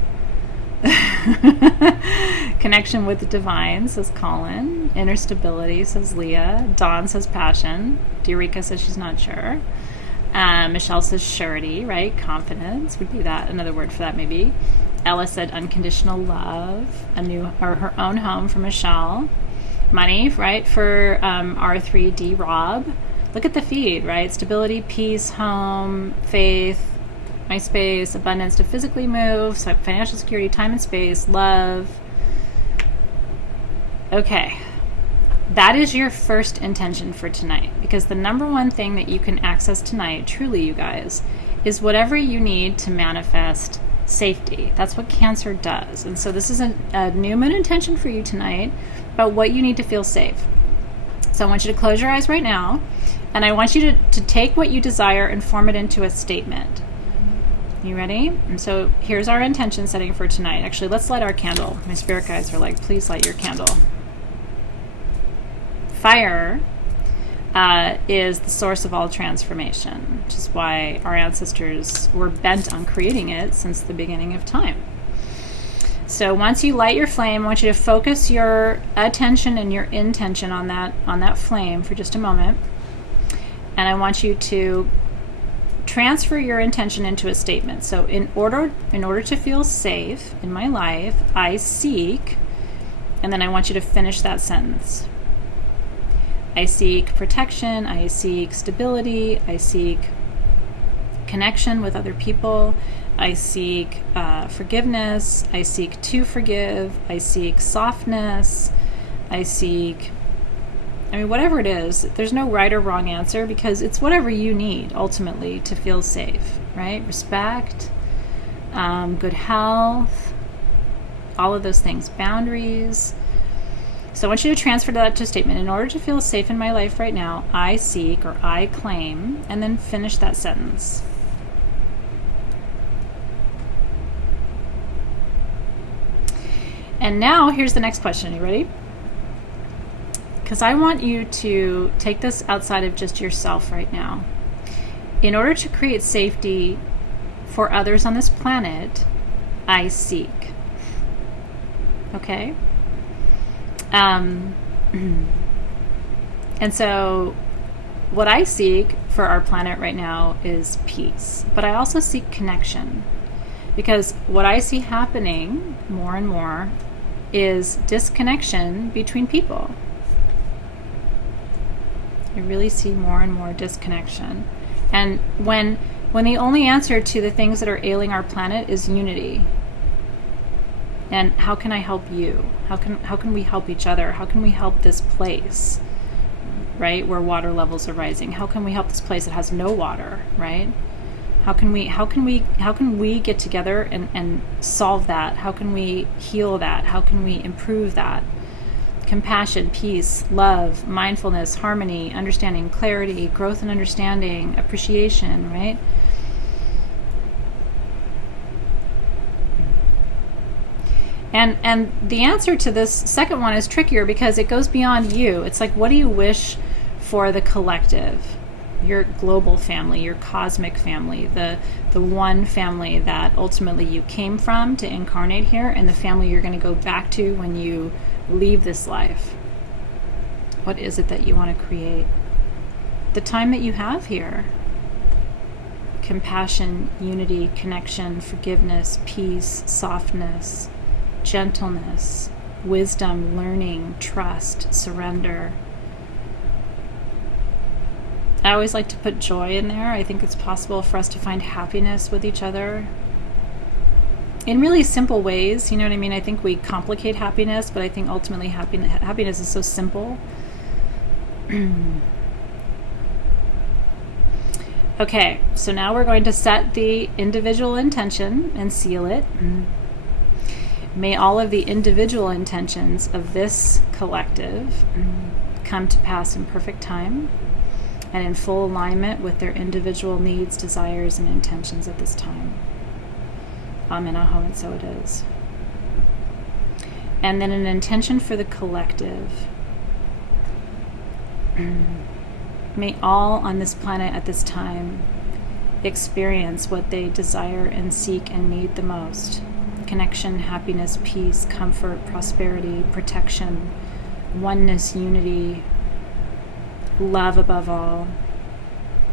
Connection with the divine, says Colin. Inner stability, says Leah. Dawn says passion. Eureka says she's not sure. Michelle says surety, right? Confidence would be that. Another word for that maybe. Ella said unconditional love. Her own home for Michelle. Money, right? For R3D Rob. Look at the feed, right? Stability, peace, home, faith, my space, abundance to physically move, so financial security, time and space, love. Okay. That is your first intention for tonight, because the number one thing that you can access tonight, truly, you guys, is whatever you need to manifest safety. That's what Cancer does. And so this is a new moon intention for you tonight about what you need to feel safe. So I want you to close your eyes right now. And I want you to take what you desire and form it into a statement. You ready? And so here's our intention setting for tonight. Actually, let's light our candle. My spirit guides are like, please light your candle. Fire is the source of all transformation, which is why our ancestors were bent on creating it since the beginning of time. So once you light your flame, I want you to focus your attention and your intention on that flame for just a moment. And I want you to transfer your intention into a statement. So in order to feel safe in my life, I seek, and then I want you to finish that sentence. I seek protection, I seek stability, I seek connection with other people, I seek forgiveness, I seek to forgive, I seek softness, I seek, whatever it is. There's no right or wrong answer because it's whatever you need ultimately to feel safe, right? Respect, good health, all of those things, boundaries. So I want you to transfer that to a statement. In order to feel safe in my life right now, I seek or I claim, and then finish that sentence. And now here's the next question. Are you ready? Because I want you to take this outside of just yourself right now. In order to create safety for others on this planet, I seek. Okay? And so what I seek for our planet right now is peace. But I also seek connection. Because what I see happening more and more is disconnection between people. I really see more and more disconnection. And when the only answer to the things that are ailing our planet is unity. And how can I help you? How can we help each other? How can we help this place, right, where water levels are rising? How can we help this place that has no water, right? How can we get together and solve that? How can we heal that? How can we improve that? Compassion, peace, love, mindfulness, harmony, understanding, clarity, growth and understanding, appreciation, right? And the answer to this second one is trickier because it goes beyond you. It's like, what do you wish for the collective? Your global family, your cosmic family, the one family that ultimately you came from to incarnate here, and the family you're going to go back to when you leave this life. What is it that you want to create? The time that you have here. Compassion, unity, connection, forgiveness, peace, softness, gentleness, wisdom, learning, trust, surrender. I always like to put joy in there. I think it's possible for us to find happiness with each other in really simple ways. You know what I mean? I think we complicate happiness, but I think ultimately happiness is so simple. Okay, so now we're going to set the individual intention and seal it. May all of the individual intentions of this collective come to pass in perfect time and in full alignment with their individual needs, desires, and intentions at this time. Amen, aho, and so it is. And then an intention for the collective. May all on this planet at this time experience what they desire and seek and need the most. Connection, happiness, peace, comfort, prosperity, protection, oneness, unity, love above all,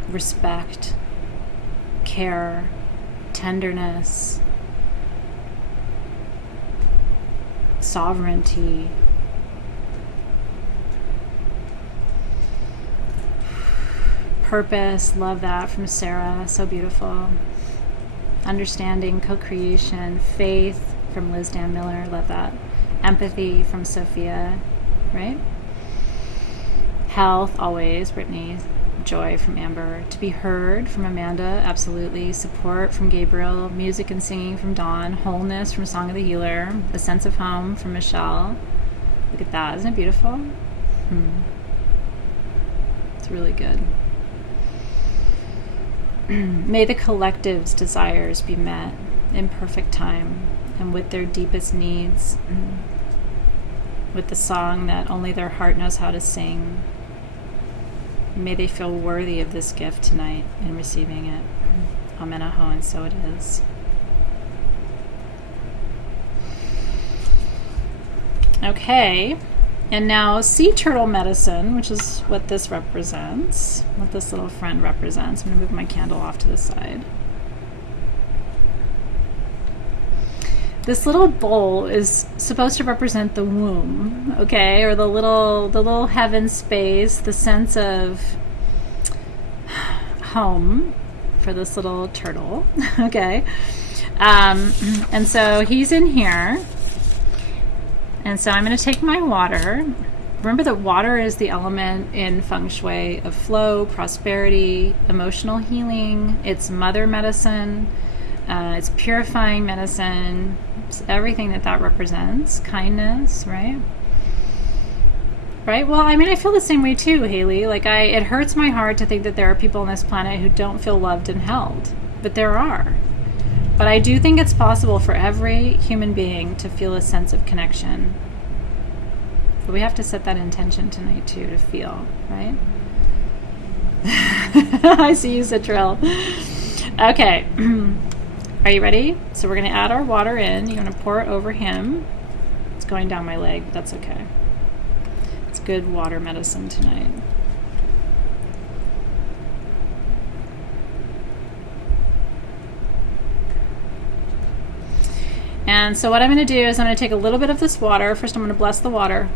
respect, care, tenderness, sovereignty, purpose. Love that from Sarah, so beautiful. Understanding, co-creation, faith from Liz Dan Miller, love that. Empathy from Sophia, right? Health, always, Brittany. Joy from Amber. To be heard from Amanda, absolutely. Support from Gabriel. Music and singing from Dawn. Wholeness from Song of the Healer. A sense of home from Michelle. Look at that, isn't it beautiful? It's really good. May the collective's desires be met in perfect time and with their deepest needs, with the song that only their heart knows how to sing. May they feel worthy of this gift tonight in receiving it. Amen. Aho, and so it is. Okay, and now sea turtle medicine, which is what this represents, what this little friend represents. I'm going to move my candle off to the side. This little bowl is supposed to represent the womb, okay, or the little heaven space, the sense of home for this little turtle, okay. And so he's in here. And so I'm going to take my water. Remember that water is the element in feng shui of flow, prosperity, emotional healing. It's mother medicine. It's purifying medicine. It's everything that represents. Kindness, right? Right? Well, I mean, I feel the same way too, Haley. Like, it hurts my heart to think that there are people on this planet who don't feel loved and held. But there are. But I do think it's possible for every human being to feel a sense of connection. But we have to set that intention tonight too, to feel, right? I see you, Citrell. Okay. Are you ready? So we're going to add our water in. You're going to pour it over him. It's going down my leg, but that's okay. It's good water medicine tonight. And so what I'm going to do is I'm going to take a little bit of this water. First, I'm going to bless the water.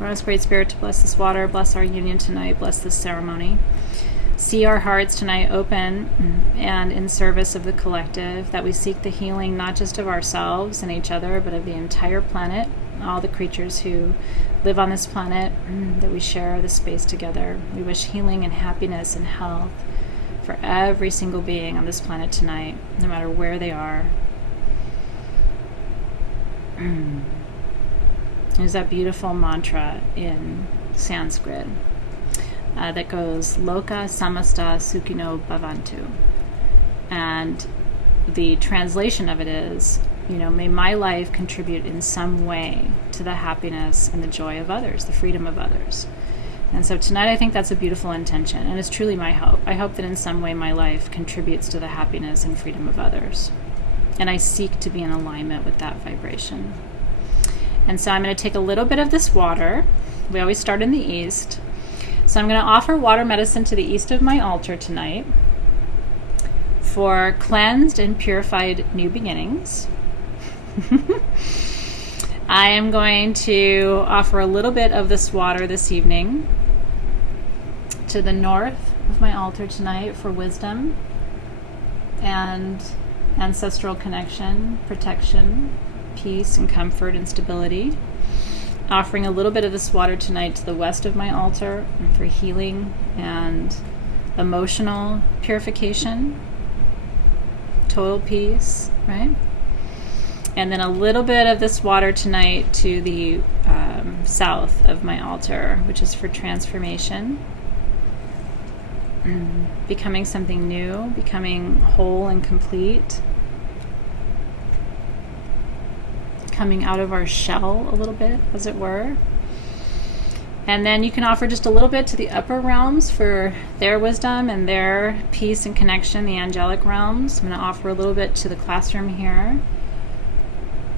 Ask Great Spirit to bless this water, bless our union tonight, bless this ceremony. See our hearts tonight open and in service of the collective, that we seek the healing not just of ourselves and each other, but of the entire planet, all the creatures who live on this planet, that we share the space together. We wish healing and happiness and health for every single being on this planet tonight, no matter where they are. There's that beautiful mantra in Sanskrit that goes Loka Samasta Sukhino Bhavantu, and the translation of it is, may my life contribute in some way to the happiness and the joy of others, the freedom of others. And so tonight I think that's a beautiful intention, and it's truly my hope. I hope that in some way my life contributes to the happiness and freedom of others. And I seek to be in alignment with that vibration. And so I'm going to take a little bit of this water. We always start in the east. So I'm going to offer water medicine to the east of my altar tonight for cleansed and purified new beginnings. I am going to offer a little bit of this water this evening to the north of my altar tonight for wisdom and ancestral connection, protection, peace and comfort and stability. Offering a little bit of this water tonight to the west of my altar for healing and emotional purification, total peace, right? And then a little bit of this water tonight to the south of my altar, which is for transformation, becoming something new, becoming whole and complete, coming out of our shell a little bit, as it were. And then you can offer just a little bit to the upper realms for their wisdom and their peace and connection, the angelic realms. I'm going to offer a little bit to the classroom here,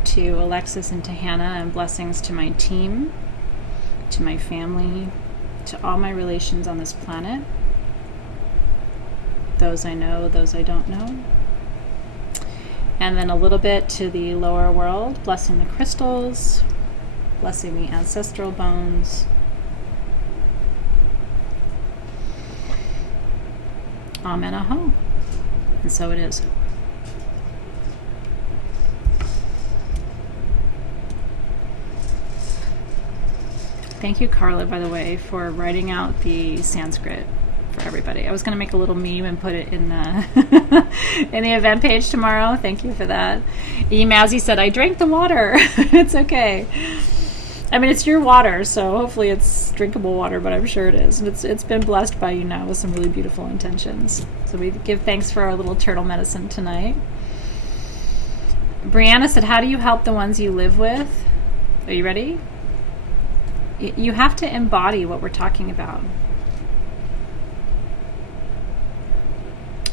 to Alexis and to Hannah, and blessings to my team, to my family, to all my relations on this planet, those I know, those I don't know. And then a little bit to the lower world, blessing the crystals, blessing the ancestral bones. Amen. Aho. And so it is. Thank you, Carla, by the way, for writing out the Sanskrit for everybody. I was going to make a little meme and put it in the in the event page tomorrow. Thank you for that. E. Mousy said, I drank the water. It's okay. I mean, it's your water, so hopefully it's drinkable water, but I'm sure it is. And it's been blessed by you now with some really beautiful intentions. So we give thanks for our little turtle medicine tonight. Brianna said, how do you help the ones you live with? Are you ready? You have to embody what we're talking about.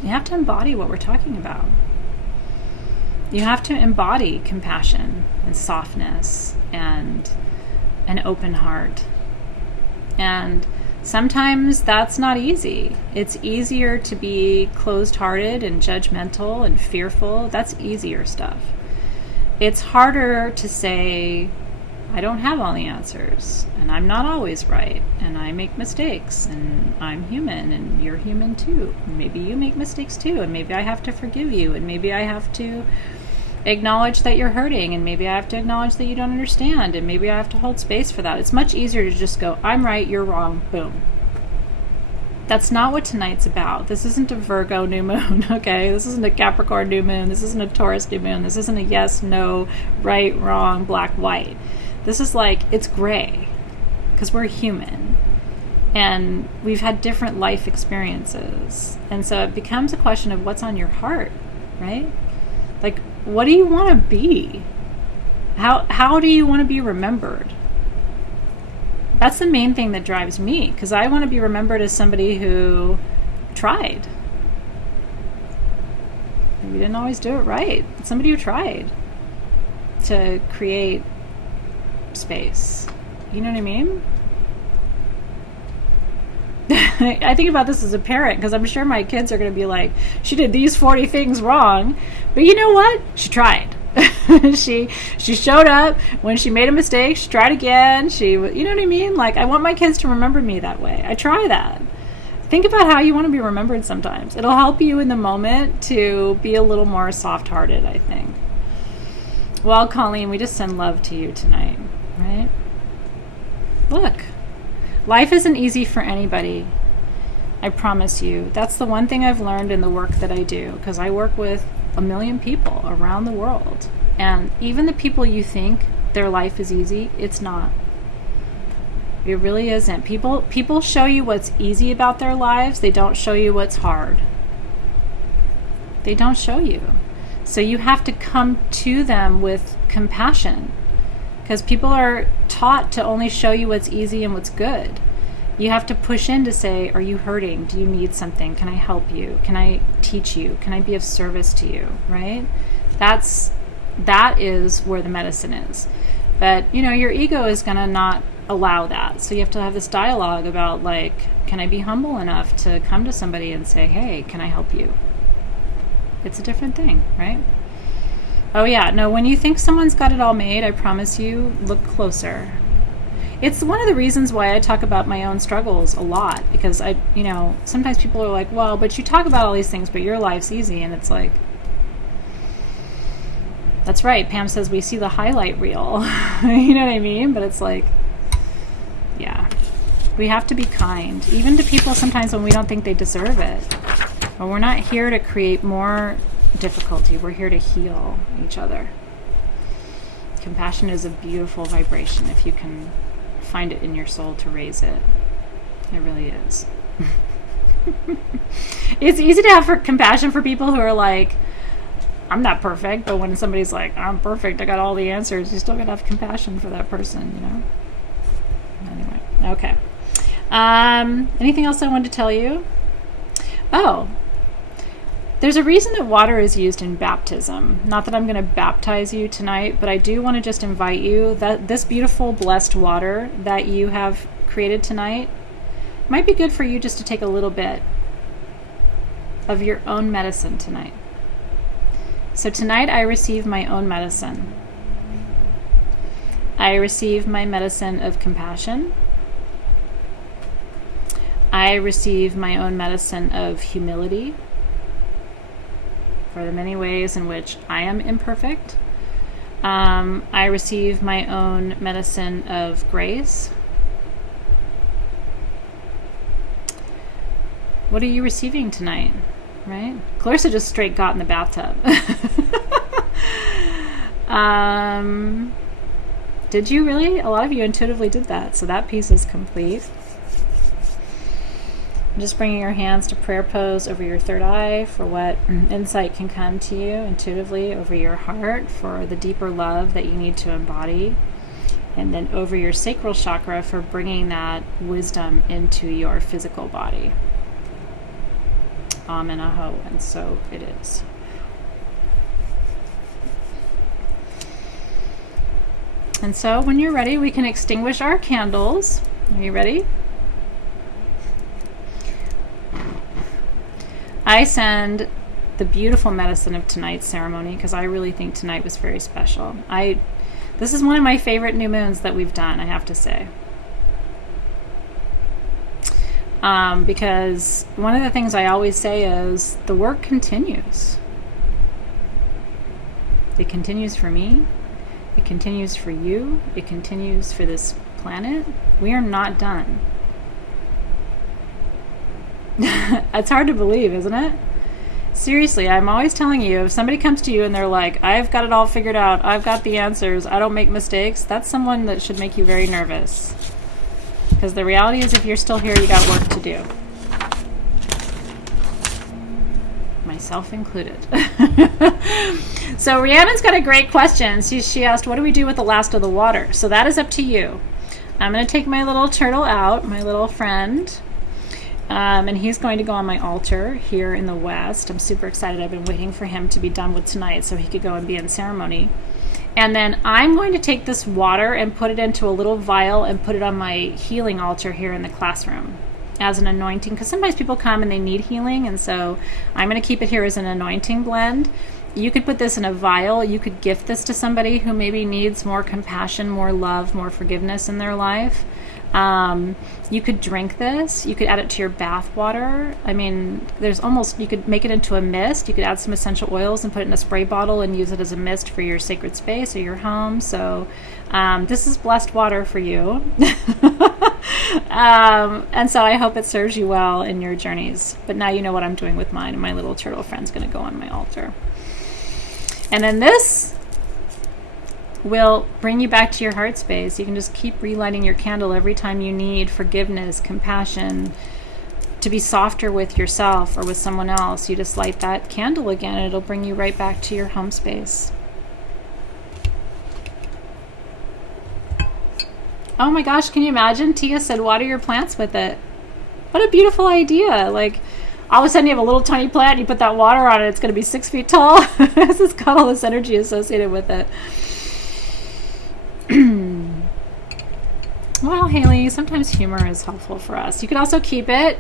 You have to embody what we're talking about. You have to embody compassion and softness and an open heart. And sometimes that's not easy. It's easier to be closed-hearted and judgmental and fearful. That's easier stuff. It's harder to say, I don't have all the answers, and I'm not always right, and I make mistakes, and I'm human, and you're human too. And maybe you make mistakes too, and maybe I have to forgive you, and maybe I have to acknowledge that you're hurting, and maybe I have to acknowledge that you don't understand, and maybe I have to hold space for that. It's much easier to just go, I'm right, you're wrong, boom. That's not what tonight's about. This isn't a Virgo new moon, okay? This isn't a Capricorn new moon. This isn't a Taurus new moon. This isn't a yes, no, right, wrong, black, white. This is like, it's gray, because we're human, and we've had different life experiences. And so it becomes a question of what's on your heart, right? Like, what do you want to be? How do you want to be remembered? That's the main thing that drives me, because I want to be remembered as somebody who tried. We didn't always do it right. Somebody who tried to create space. You know what I mean? I think about this as a parent, because I'm sure my kids are going to be like, she did these 40 things wrong, but you know what? She tried. she showed up. When she made a mistake, she tried again. You know what I mean? Like, I want my kids to remember me that way. I try that. Think about how you want to be remembered sometimes. It'll help you in the moment to be a little more soft-hearted, I think. Well, Colleen, we just send love to you tonight, right? Look, life isn't easy for anybody. I promise you. That's the one thing I've learned in the work that I do, because I work with 1 million people around the world. And even the people you think their life is easy, it's not. It really isn't. People show you what's easy about their lives. They don't show you what's hard. They don't show you. So you have to come to them with compassion, because people are taught to only show you what's easy and what's good. You have to push in to say, are you hurting? Do you need something? Can I help you? Can I teach you? Can I be of service to you? Right? That is where the medicine is. But, your ego is going to not allow that. So you have to have this dialogue about, like, can I be humble enough to come to somebody and say, hey, can I help you? It's a different thing, right? Oh yeah, no, when you think someone's got it all made, I promise you, look closer. It's one of the reasons why I talk about my own struggles a lot, because sometimes people are like, well, but you talk about all these things, but your life's easy. And it's like, that's right. Pam says we see the highlight reel. You know what I mean? But it's like, yeah, we have to be kind, even to people sometimes when we don't think they deserve it. But we're not here to create more difficulty. We're here to heal each other. Compassion is a beautiful vibration if you can find it in your soul to raise it. It really is. It's easy to have compassion for people who are like, I'm not perfect, but when somebody's like, I'm perfect, I got all the answers, you still gotta have compassion for that person, Anyway, okay. Anything else I wanted to tell you? Oh, there's a reason that water is used in baptism. Not that I'm going to baptize you tonight, but I do want to just invite you that this beautiful, blessed water that you have created tonight might be good for you just to take a little bit of your own medicine tonight. So tonight I receive my own medicine. I receive my medicine of compassion. I receive my own medicine of humility for the many ways in which I am imperfect. I receive my own medicine of grace. What are you receiving tonight? Right? Clarissa just straight got in the bathtub. Did you really? A lot of you intuitively did that, so that piece is complete. Just bringing your hands to prayer pose over your third eye for what insight can come to you intuitively, over your heart for the deeper love that you need to embody, and then over your sacral chakra for bringing that wisdom into your physical body. Amen, aho, and so it is. And so when you're ready, we can extinguish our candles. Are you ready? I send the beautiful medicine of tonight's ceremony because I really think tonight was very special. This is one of my favorite new moons that we've done, I have to say. Because one of the things I always say is the work continues. It continues for me. It continues for you. It continues for this planet. We are not done. It's hard to believe, isn't it? Seriously, I'm always telling you, if somebody comes to you and they're like, I've got it all figured out, I've got the answers, I don't make mistakes, that's someone that should make you very nervous. Because the reality is, if you're still here, you got work to do. Myself included. So Rhiannon's got a great question. She asked, what do we do with the last of the water? So that is up to you. I'm going to take my little turtle out, my little friend. And he's going to go on my altar here in the west. I'm super excited. I've been waiting for him to be done with tonight so he could go and be in ceremony. And then I'm going to take this water and put it into a little vial and put it on my healing altar here in the classroom as an anointing. Because sometimes people come and they need healing. And so I'm going to keep it here as an anointing blend. You could put this in a vial. You could gift this to somebody who maybe needs more compassion, more love, more forgiveness in their life. You could drink this. You could add it to your bath water. I mean, you could make it into a mist. You could add some essential oils and put it in a spray bottle and use it as a mist for your sacred space or your home. So this is blessed water for you. And so I hope it serves you well in your journeys. But now you know what I'm doing with mine, and my little turtle friend's going to go on my altar. And then this will bring you back to your heart space. You can just keep relighting your candle every time you need forgiveness, compassion, to be softer with yourself or with someone else. You just light that candle again, and it'll bring you right back to your home space. Oh my gosh, can you imagine? Tia said water your plants with it. What a beautiful idea. Like, all of a sudden you have a little tiny plant and you put that water on it, it's going to be 6 feet tall. It's got all this energy associated with it. Well, Haley, sometimes humor is helpful for us. You could also keep it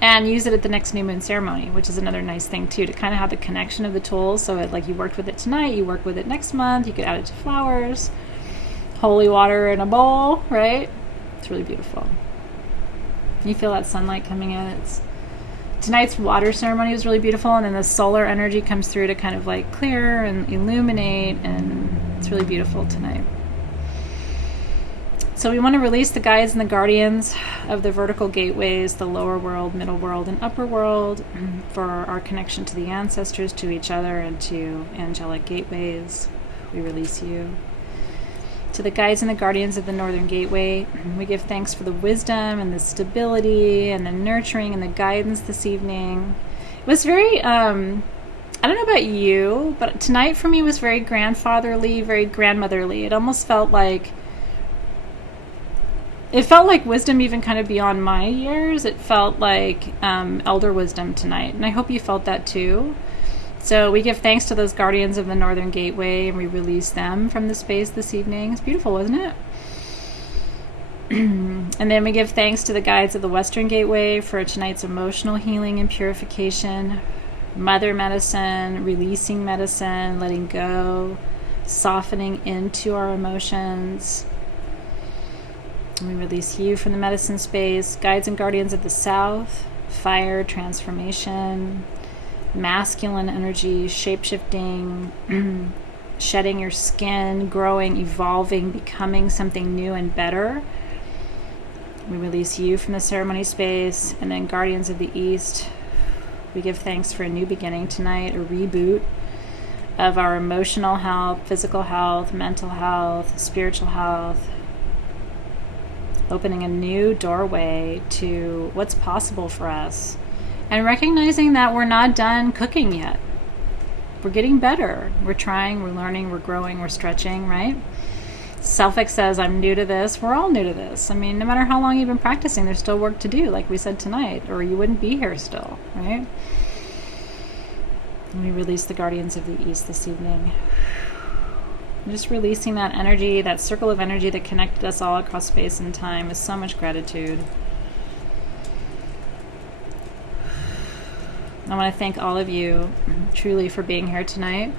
and use it at the next new moon ceremony, which is another nice thing too, to kind of have the connection of the tools. So like you worked with it tonight, you work with it next month, you could add it to flowers, holy water in a bowl, right? It's really beautiful. You feel that sunlight coming in. Tonight's water ceremony was really beautiful, and then the solar energy comes through to kind of like clear and illuminate, and it's really beautiful tonight. So we want to release the guides and the guardians of the vertical gateways, the lower world, middle world, and upper world, for our connection to the ancestors, to each other, and to angelic gateways. We release you. To the guides and the guardians of the northern gateway, we give thanks for the wisdom and the stability and the nurturing and the guidance this evening. It was very, I don't know about you, but tonight for me was very grandfatherly, very grandmotherly. It almost felt like wisdom even kind of beyond my years. It felt like elder wisdom tonight, and I hope you felt that too. So we give thanks to those guardians of the Northern Gateway, and we release them from the space this evening. It's beautiful, isn't it? And then we give thanks to the guides of the Western Gateway for tonight's emotional healing and purification, mother medicine, releasing medicine, letting go, softening into our emotions. And we release you from the medicine space, guides and guardians of the South, fire, transformation, masculine energy, shape-shifting, shedding your skin, growing, evolving, becoming something new and better. We release you from the ceremony space. And then guardians of the East, we give thanks for a new beginning tonight, a reboot, of our emotional health, physical health, mental health, spiritual health. Opening a new doorway to what's possible for us. And recognizing that we're not done cooking yet. We're getting better. We're trying, we're learning, we're growing, we're stretching, right? Selfic says, I'm new to this. We're all new to this. I mean, no matter how long you've been practicing, there's still work to do, like we said tonight, or you wouldn't be here still, right? And we release the Guardians of the East this evening. Just releasing that energy, that circle of energy that connected us all across space and time with so much gratitude. I want to thank all of you truly for being here tonight.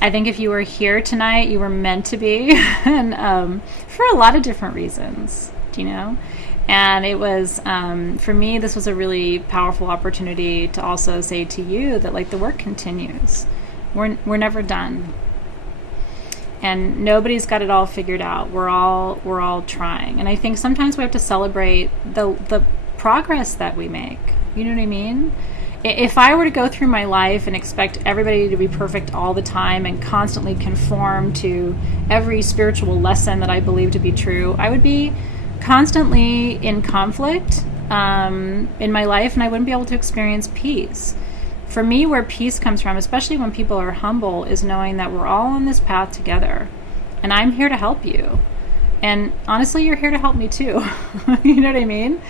I think if you were here tonight, you were meant to be, and for a lot of different reasons, you know? And it was, for me, this was a really powerful opportunity to also say to you that, like, the work continues. We're never done. And nobody's got it all figured out. We're all trying. And I think sometimes we have to celebrate the progress that we make. You know what I mean? If I were to go through my life and expect everybody to be perfect all the time and constantly conform to every spiritual lesson that I believe to be true, I would be constantly in conflict in my life, and I wouldn't be able to experience peace. For me, where peace comes from, especially when people are humble, is knowing that we're all on this path together, and I'm here to help you. And honestly, you're here to help me too. You know what I mean?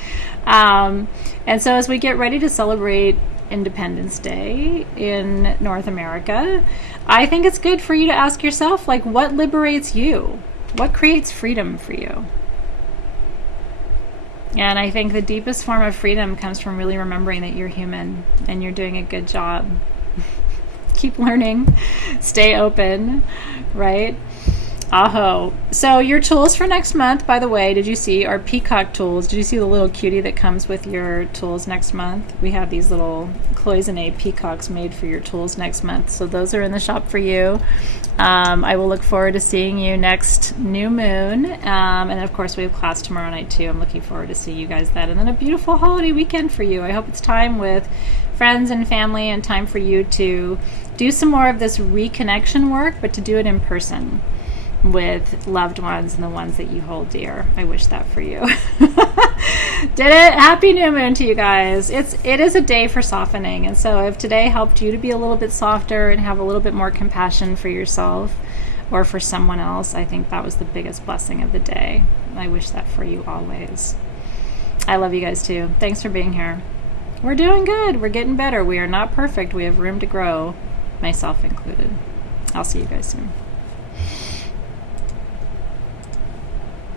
And so as we get ready to celebrate Independence Day in North America, I think it's good for you to ask yourself, like, what liberates you? What creates freedom for you? And I think the deepest form of freedom comes from really remembering that you're human and you're doing a good job. Keep learning. Stay open, right? Aho. So your tools for next month, by the way, did you see, are peacock tools. Did you see the little cutie that comes with your tools next month? We have these little cloisonne peacocks made for your tools next month. So those are in the shop for you. I will look forward to seeing you next new moon. And then, of course, we have class tomorrow night, too. I'm looking forward to seeing you guys then. And then a beautiful holiday weekend for you. I hope it's time with friends and family and time for you to do some more of this reconnection work, but to do it in person with loved ones and the ones that you hold dear. I wish that for you. Did it? Happy new moon to you guys. It is a day for softening. And so if today helped you to be a little bit softer and have a little bit more compassion for yourself or for someone else, I think that was the biggest blessing of the day. I wish that for you always. I love you guys too. Thanks for being here. We're doing good. We're getting better. We are not perfect. We have room to grow, myself included. I'll see you guys soon.